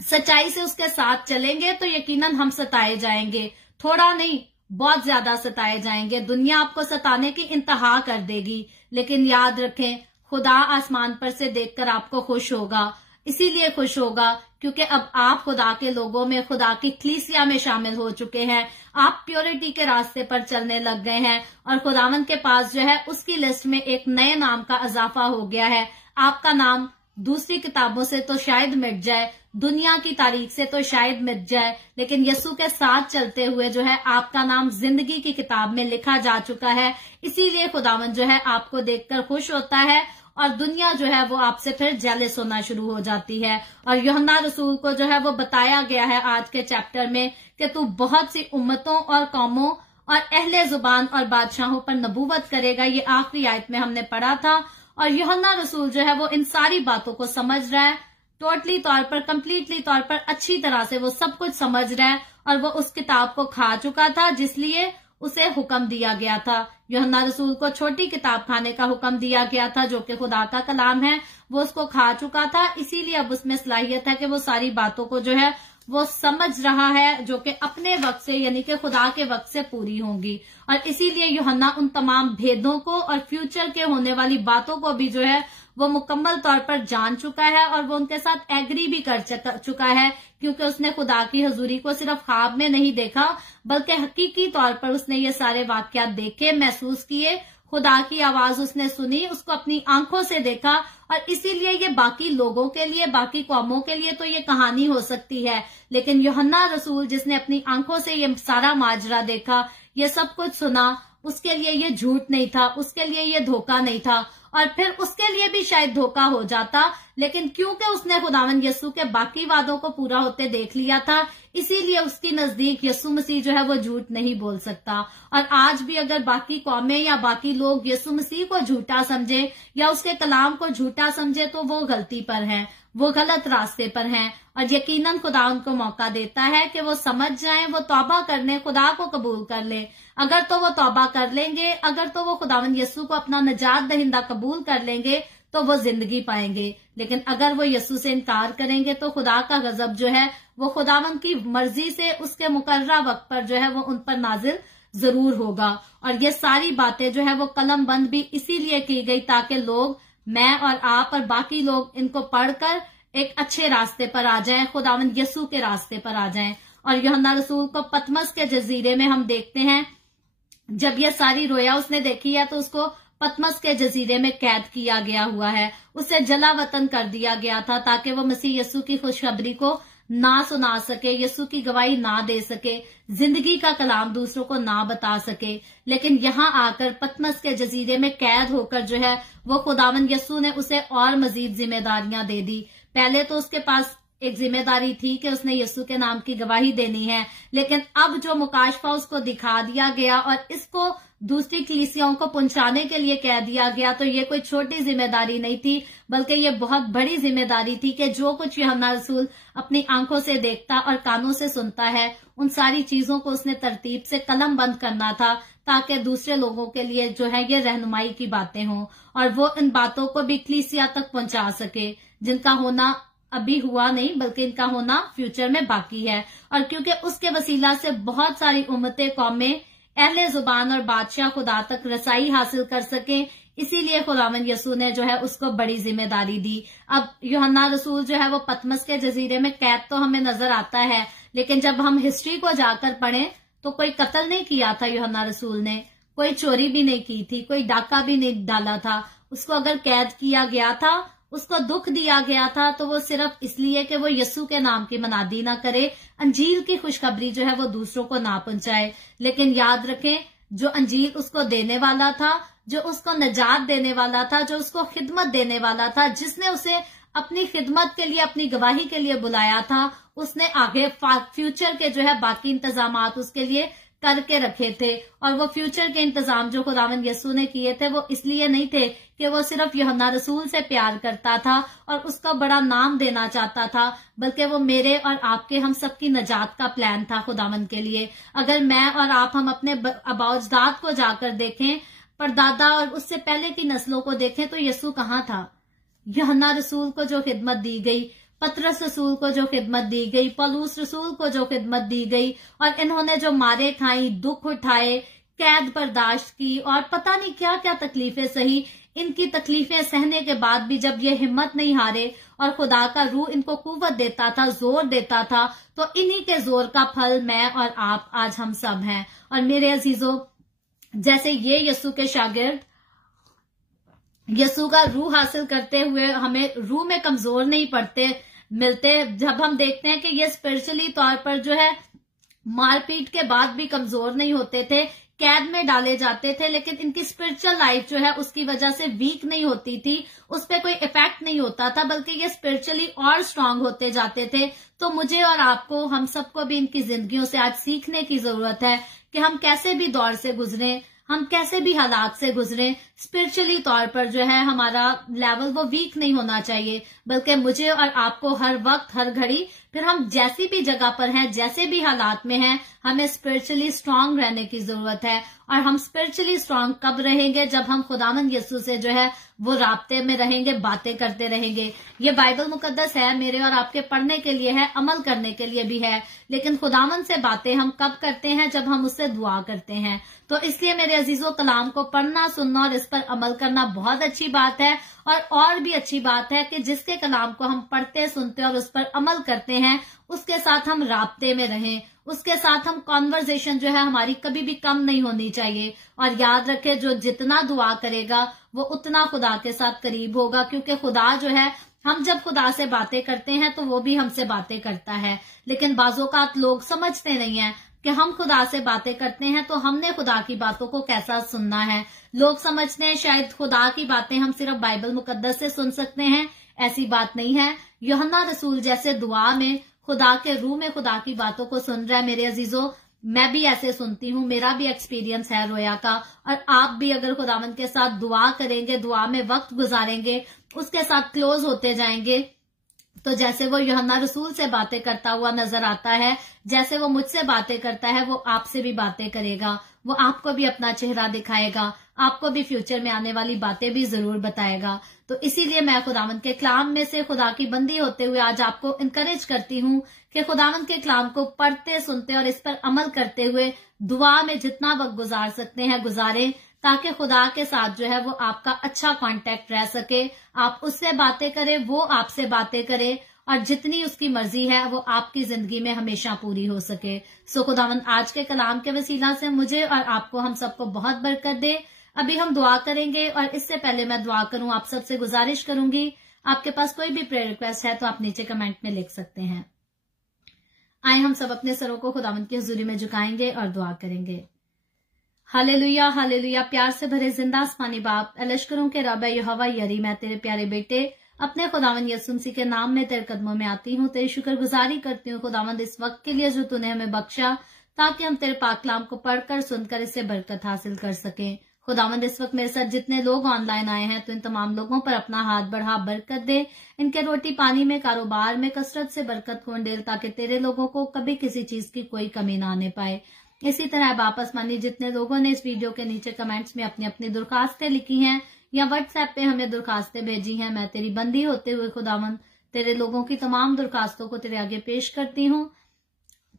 सच्चाई से उसके साथ चलेंगे तो यकीनन हम सताए जाएंगे। थोड़ा नहीं, बहुत ज्यादा सताए जाएंगे। दुनिया आपको सताने की इंतहा कर देगी, लेकिन याद रखें खुदा आसमान पर से देखकर आपको खुश होगा। इसीलिए खुश होगा क्योंकि अब आप खुदा के लोगों में, खुदा की कलीसिया में शामिल हो चुके हैं। आप प्योरिटी के रास्ते पर चलने लग गए हैं और खुदावंद के पास जो है उसकी लिस्ट में एक नए नाम का इजाफा हो गया है। आपका नाम दूसरी किताबों से तो शायद मिट जाए, दुनिया की तारीख से तो शायद मिट जाए, लेकिन यसू के साथ चलते हुए जो है आपका नाम जिंदगी की किताब में लिखा जा चुका है। इसीलिए खुदावंद जो है आपको देखकर खुश होता है और दुनिया जो है वो आपसे फिर जेलस होना शुरू हो जाती है। और यूहन्ना रसूल को जो है वो बताया गया है आज के चैप्टर में कि तू बहुत सी उम्मतों और कौमों और अहले जुबान और बादशाहों पर नबूवत करेगा। ये आखिरी आयत में हमने पढ़ा था। और यूहन्ना रसूल जो है वो इन सारी बातों को समझ रहा है, टोटली तौर पर, कंप्लीटली तौर पर, अच्छी तरह से वो सब कुछ समझ रहा है। और वो उस किताब को खा चुका था जिसलिए उसे हुक्म दिया गया था। यूहन्ना रसूल को छोटी किताब खाने का हुक्म दिया गया था जो कि खुदा का कलाम है, वो उसको खा चुका था। इसीलिए अब उसमें सलाहियत है कि वो सारी बातों को जो है वो समझ रहा है जो कि अपने वक्त से, यानी कि खुदा के वक्त से पूरी होंगी। और इसीलिए यूहन्ना उन तमाम भेदों को और फ्यूचर के होने वाली बातों को भी जो है वो मुकम्मल तौर पर जान चुका है और वो उनके साथ एग्री भी कर चुका है, क्योंकि उसने खुदा की हजूरी को सिर्फ ख्वाब में नहीं देखा बल्कि हकीकी तौर पर उसने ये सारे वाकयात देखे, महसूस किए, खुदा की आवाज उसने सुनी, उसको अपनी आंखों से देखा। और इसीलिए ये बाकी लोगों के लिए, बाकी कौमों के लिए तो ये कहानी हो सकती है, लेकिन यूहन्ना रसूल जिसने अपनी आंखों से ये सारा माजरा देखा, ये सब कुछ सुना, उसके लिए ये झूठ नहीं था, उसके लिए ये धोखा नहीं था। और फिर उसके लिए भी शायद धोखा हो जाता, लेकिन क्योंकि उसने खुदावंद यसू के बाकी वादों को पूरा होते देख लिया था, इसीलिए उसकी नजदीक यसू मसीह जो है वो झूठ नहीं बोल सकता। और आज भी अगर बाकी कौमें या बाकी लोग यसू मसीह को झूठा समझे या उसके कलाम को झूठा समझे तो वो गलती पर हैं, वो गलत रास्ते पर हैं। और यकीनन खुदा उनको मौका देता है कि वो समझ जाएं, वो तौबा कर लें, खुदा को कबूल कर लें। अगर तो वो तौबा कर लेंगे, अगर तो वो खुदावंद यसू को अपना निजात दहिंदा कबूल कर लेंगे तो वो जिंदगी पाएंगे। लेकिन अगर वो यसू से इनकार करेंगे तो खुदा का गजब जो है वो खुदावंद की मर्जी से उसके मुकर्रा वक्त पर जो है वो उन पर नाजिल जरूर होगा। और ये सारी बातें जो है वो कलम बंद भी इसीलिए की गई ताकि लोग, मैं और आप और बाकी लोग इनको पढ़कर एक अच्छे रास्ते पर आ जाएं, खुदावंद यसू के रास्ते पर आ जाएं। और यूहन्ना रसूल को पतमस के जजीरे में हम देखते हैं, जब ये सारी रोया उसने देखी है तो उसको पतमस के जजीरे में कैद किया गया हुआ है, उसे जला वतन कर दिया गया था ताकि वो मसीह यसू की खुशखबरी को ना सुना सके, यसू की गवाही ना दे सके, जिंदगी का कलाम दूसरों को ना बता सके। लेकिन यहाँ आकर पतमस के जजीरे में कैद होकर जो है वो खुदावंद यसू ने उसे और मजीद जिम्मेदारियां दे दी। पहले तो उसके पास एक जिम्मेदारी थी कि उसने यसू के नाम की गवाही देनी है, लेकिन अब जो मुकाशफा उसको दिखा दिया गया और इसको दूसरी कलीसियाओं को पहुंचाने के लिए कह दिया गया, तो ये कोई छोटी जिम्मेदारी नहीं थी, बल्कि ये बहुत बड़ी जिम्मेदारी थी कि जो कुछ यूहन्ना रसूल अपनी आंखों से देखता और कानों से सुनता है, उन सारी चीजों को उसने तरतीब से कलम बंद करना था, ताकि दूसरे लोगों के लिए जो है ये रहनुमाई की बातें हों और वो इन बातों को भी कलीसिया तक पहुंचा सके, जिनका होना अभी हुआ नहीं बल्कि इनका होना फ्यूचर में बाकी है। और क्योंकि उसके वसीला से बहुत सारी उम्मतें, कौमें, अहले जुबान और बादशाह खुदा तक रसाई हासिल कर सके, इसीलिए खुदावंद यसू ने जो है उसको बड़ी जिम्मेदारी दी। अब यूहन्ना रसूल जो है वो पतमस के जजीरे में कैद तो हमें नजर आता है, लेकिन जब हम हिस्ट्री को जाकर पढ़ें तो कोई कत्ल नहीं किया था यूहन्ना रसूल ने, कोई चोरी भी नहीं की थी, कोई डाका भी नहीं डाला था। उसको अगर कैद किया गया था, उसको दुख दिया गया था, तो वो सिर्फ इसलिए कि वो यीशु के नाम की मनादी ना करे, अंजील की खुशखबरी जो है वो दूसरों को ना पहुंचाए। लेकिन याद रखें, जो अंजील उसको देने वाला था, जो उसको नजात देने वाला था, जो उसको खिदमत देने वाला था, जिसने उसे अपनी खिदमत के लिए, अपनी गवाही के लिए बुलाया था, उसने आगे फ्यूचर के जो है बाकी इंतजामात उसके लिए करके रखे थे। और वो फ्यूचर के इंतजाम जो खुदावंद यसू ने किए थे, वो इसलिए नहीं थे कि वो सिर्फ यूहन्ना रसूल से प्यार करता था और उसका बड़ा नाम देना चाहता था, बल्कि वो मेरे और आपके, हम सबकी नजात का प्लान था खुदावंद के लिए। अगर मैं और आप हम अपने अबाउजदाद को जाकर देखें, परदादा और उससे पहले की नस्लों को देखें, तो यसू कहाँ था? यूहन्ना रसूल को जो खिदमत दी गई, पतरस रसूल को जो खिदमत दी गई, पौलुस रसूल को जो खिदमत दी गई, और इन्होंने जो मारे खाई, दुख उठाए, कैद बर्दाश्त की और पता नहीं क्या क्या तकलीफें सही, इनकी तकलीफें सहने के बाद भी जब ये हिम्मत नहीं हारे और खुदा का रूह इनको कुव्वत देता था, जोर देता था, तो इन्हीं के जोर का फल मैं और आप, आज हम सब हैं। और मेरे अजीजों, जैसे ये यीशु के शागिर्द यीशु का रूह हासिल करते हुए हमें रूह में कमजोर नहीं पड़ते मिलते, जब हम देखते हैं कि ये स्पिरिचुअली तौर पर जो है मारपीट के बाद भी कमजोर नहीं होते थे, कैद में डाले जाते थे, लेकिन इनकी स्पिरिचुअल लाइफ जो है उसकी वजह से वीक नहीं होती थी, उस पर कोई इफेक्ट नहीं होता था, बल्कि ये स्पिरिचुअली और स्ट्रांग होते जाते थे। तो मुझे और आपको, हम सबको भी इनकी जिंदगियों से आज सीखने की जरूरत है कि हम कैसे भी दौर से गुजरे, हम कैसे भी हालात से गुजरे, स्पिरिचुअली तौर पर जो है हमारा लेवल वो वीक नहीं होना चाहिए, बल्कि मुझे और आपको हर वक्त, हर घड़ी, फिर हम जैसी भी जगह पर हैं, जैसे भी हालात में हैं, हमें स्पिरिचुअली स्ट्रांग रहने की जरूरत है। और हम स्पिरिचुअली स्ट्रांग कब रहेंगे? जब हम खुदावंद यीशु से जो है वो राब्ते में रहेंगे, बातें करते रहेंगे। ये बाइबल मुकद्दस है, मेरे और आपके पढ़ने के लिए है, अमल करने के लिए भी है, लेकिन खुदावंद से बातें हम कब करते हैं? जब हम उससे दुआ करते हैं। तो इसलिए मेरे अजीजों, कलाम को पढ़ना, सुनना और इस पर अमल करना बहुत अच्छी बात है। और भी अच्छी बात है कि जिसके कलाम को हम पढ़ते, सुनते और उस पर अमल करते हैं, उसके साथ हम राब्ते में रहें, उसके साथ हम कॉन्वर्जेशन जो है हमारी कभी भी कम नहीं होनी चाहिए। और याद रखें, जो जितना दुआ करेगा वो उतना खुदा के साथ करीब होगा, क्योंकि खुदा जो है, हम जब खुदा से बातें करते हैं तो वो भी हमसे बातें करता है। लेकिन बाज़ोकात लोग समझते नहीं है कि हम खुदा से बातें करते हैं तो हमने खुदा की बातों को कैसा सुनना है। लोग समझते हैं शायद खुदा की बातें हम सिर्फ बाइबल मुकद्दस से सुन सकते हैं, ऐसी बात नहीं है। यूहन्ना रसूल जैसे दुआ में, खुदा के रूह में खुदा की बातों को सुन रहा है, मेरे अजीजों, मैं भी ऐसे सुनती हूँ, मेरा भी एक्सपीरियंस है रोया का। और आप भी अगर खुदावंद के साथ दुआ करेंगे, दुआ में वक्त गुजारेंगे, उसके साथ क्लोज होते जाएंगे, तो जैसे वो यूहन्ना रसूल से बातें करता हुआ नजर आता है, जैसे वो मुझसे बातें करता है, वो आपसे भी बातें करेगा, वो आपको भी अपना चेहरा दिखाएगा, आपको भी फ्यूचर में आने वाली बातें भी जरूर बताएगा। तो इसीलिए मैं खुदावंद के कलाम में से खुदा की बंदी होते हुए आज आपको इनकरेज करती हूँ कि खुदावंद के कलाम को पढ़ते, सुनते और इस पर अमल करते हुए दुआ में जितना वक्त गुजार सकते हैं गुजारें, ताकि खुदा के साथ जो है वो आपका अच्छा कांटेक्ट रह सके, आप उससे बातें करें, वो आपसे बातें करे, और जितनी उसकी मर्जी है वो आपकी जिंदगी में हमेशा पूरी हो सके। सो खुदावंद आज के कलाम के वसीला से मुझे और आपको, हम सबको बहुत बरकत दे। अभी हम दुआ करेंगे, और इससे पहले मैं दुआ करूं, आप सबसे गुजारिश करूंगी, आपके पास कोई भी प्रेयर रिक्वेस्ट है तो आप नीचे कमेंट में लिख सकते हैं। आए हम सब अपने सरों को खुदावंद की हुजूरी में झुकाएंगे और दुआ करेंगे। Hallelujah, hallelujah. प्यार से भरे जिंदा आसमानी बाप, लश्करों के रब यहोवा यरी, मैं तेरे प्यारे बेटे अपने खुदावंद यीशु मसीह के नाम में तेरे कदमों में आती हूँ, तेरी शुक्रगुजारी करती हूँ खुदावंद इस वक्त के लिए जो तूने हमें बख्शा, ताकि हम तेरे पाक कलाम को पढ़कर सुनकर इससे बरकत हासिल कर सकें। खुदावंद इस वक्त मेरे साथ जितने लोग ऑनलाइन आए हैं तो इन तमाम लोगों पर अपना हाथ बढ़ा बरकत दे, इनके रोटी पानी में, कारोबार में कसरत से बरकत खोंडेल, ताकि तेरे लोगों को कभी किसी चीज की कोई कमी ना आने पाए। इसी तरह वापस मानी जितने लोगों ने इस वीडियो के नीचे कमेंट्स में अपनी अपनी दरखास्तें लिखी हैं या व्हाट्सएप पे हमें दरखास्तें भेजी हैं, मैं तेरी बंदी होते हुए खुदावंद तेरे लोगों की तमाम दरखास्तों को तेरे आगे पेश करती हूँ,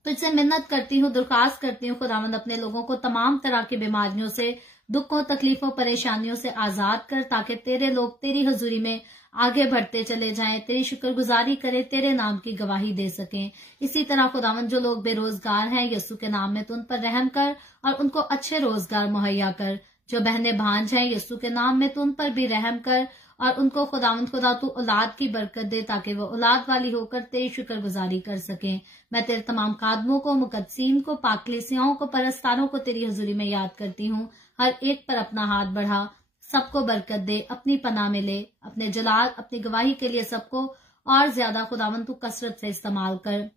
तुझसे मिन्नत करती हूँ, दरखास्त करती हूँ खुदावंद अपने लोगों को तमाम तरह की बीमारियों से, दुखों, तकलीफों, परेशानियों से आजाद कर, ताकि तेरे लोग तेरी हजूरी में आगे बढ़ते चले जाएं, तेरी शुक्रगुजारी करें, तेरे नाम की गवाही दे सकें। इसी तरह खुदावंद जो लोग बेरोजगार हैं यीशु के नाम में तो उन पर रहम कर और उनको अच्छे रोजगार मुहैया कर। जो बहनें भांज हैं यीशु के नाम में तो उन पर भी रहम कर और उनको खुदावंद खुदा तू औलाद की बरकत दे, ताकि वो औलाद वाली होकर तेरी शुक्रगुजारी कर सकें। मैं तेरे तमाम कादमों को, मुकद्दसीन को, पाकलीसियाओं को, परस्तारों को तेरी हजूरी में याद करती हूँ। हर एक पर अपना हाथ बढ़ा, सबको बरकत दे, अपनी पनाह में ले, अपने जलाल, अपनी गवाही के लिए सबको और ज्यादा खुदावंद तू कसरत से इस्तेमाल कर।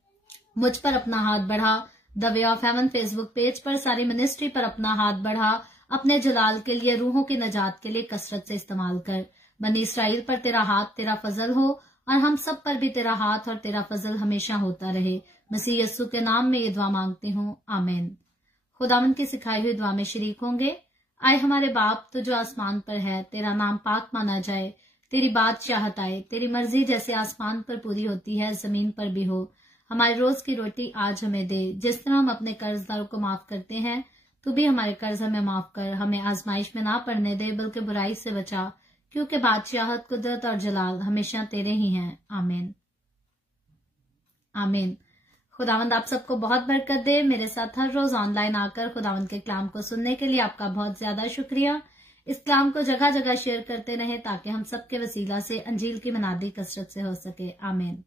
मुझ पर अपना हाथ बढ़ा, the way of haven Facebook page पर सारी मिनिस्ट्री पर अपना हाथ बढ़ा, अपने जलाल के लिए, रूहों की नजात के लिए कसरत से इस्तेमाल कर। बनी इसराइल पर तेरा हाथ, तेरा फजल हो और हम सब पर भी तेरा हाथ और तेरा फजल हमेशा होता रहे। मसीह यस्सु के नाम में ये दुआ मांगती हूँ, आमीन। खुदावंद की सिखाई हुई दुआ में शरीक होंगे। आए हमारे बाप तो जो आसमान पर है, तेरा नाम पाक माना जाए, तेरी बादशाहत आए, तेरी मर्जी जैसे आसमान पर पूरी होती है जमीन पर भी हो। हमारे रोज की रोटी आज हमें दे, जिस तरह हम अपने कर्जदारों को माफ करते हैं तू भी हमारे कर्ज हमें माफ कर। हमें आजमाइश में ना पड़ने दे बल्कि बुराई से बचा, क्योंकि बादशाहत, कुदरत और जलाल हमेशा तेरे ही हैं, आमीन आमीन। खुदावंद आप सबको बहुत बरकत दे। मेरे साथ हर रोज ऑनलाइन आकर खुदावंद के कलाम को सुनने के लिए आपका बहुत ज्यादा शुक्रिया। इस कलाम को जगह जगह शेयर करते रहें ताकि हम सबके वसीला से अंजील की मनादी कसरत से हो सके, आमीन।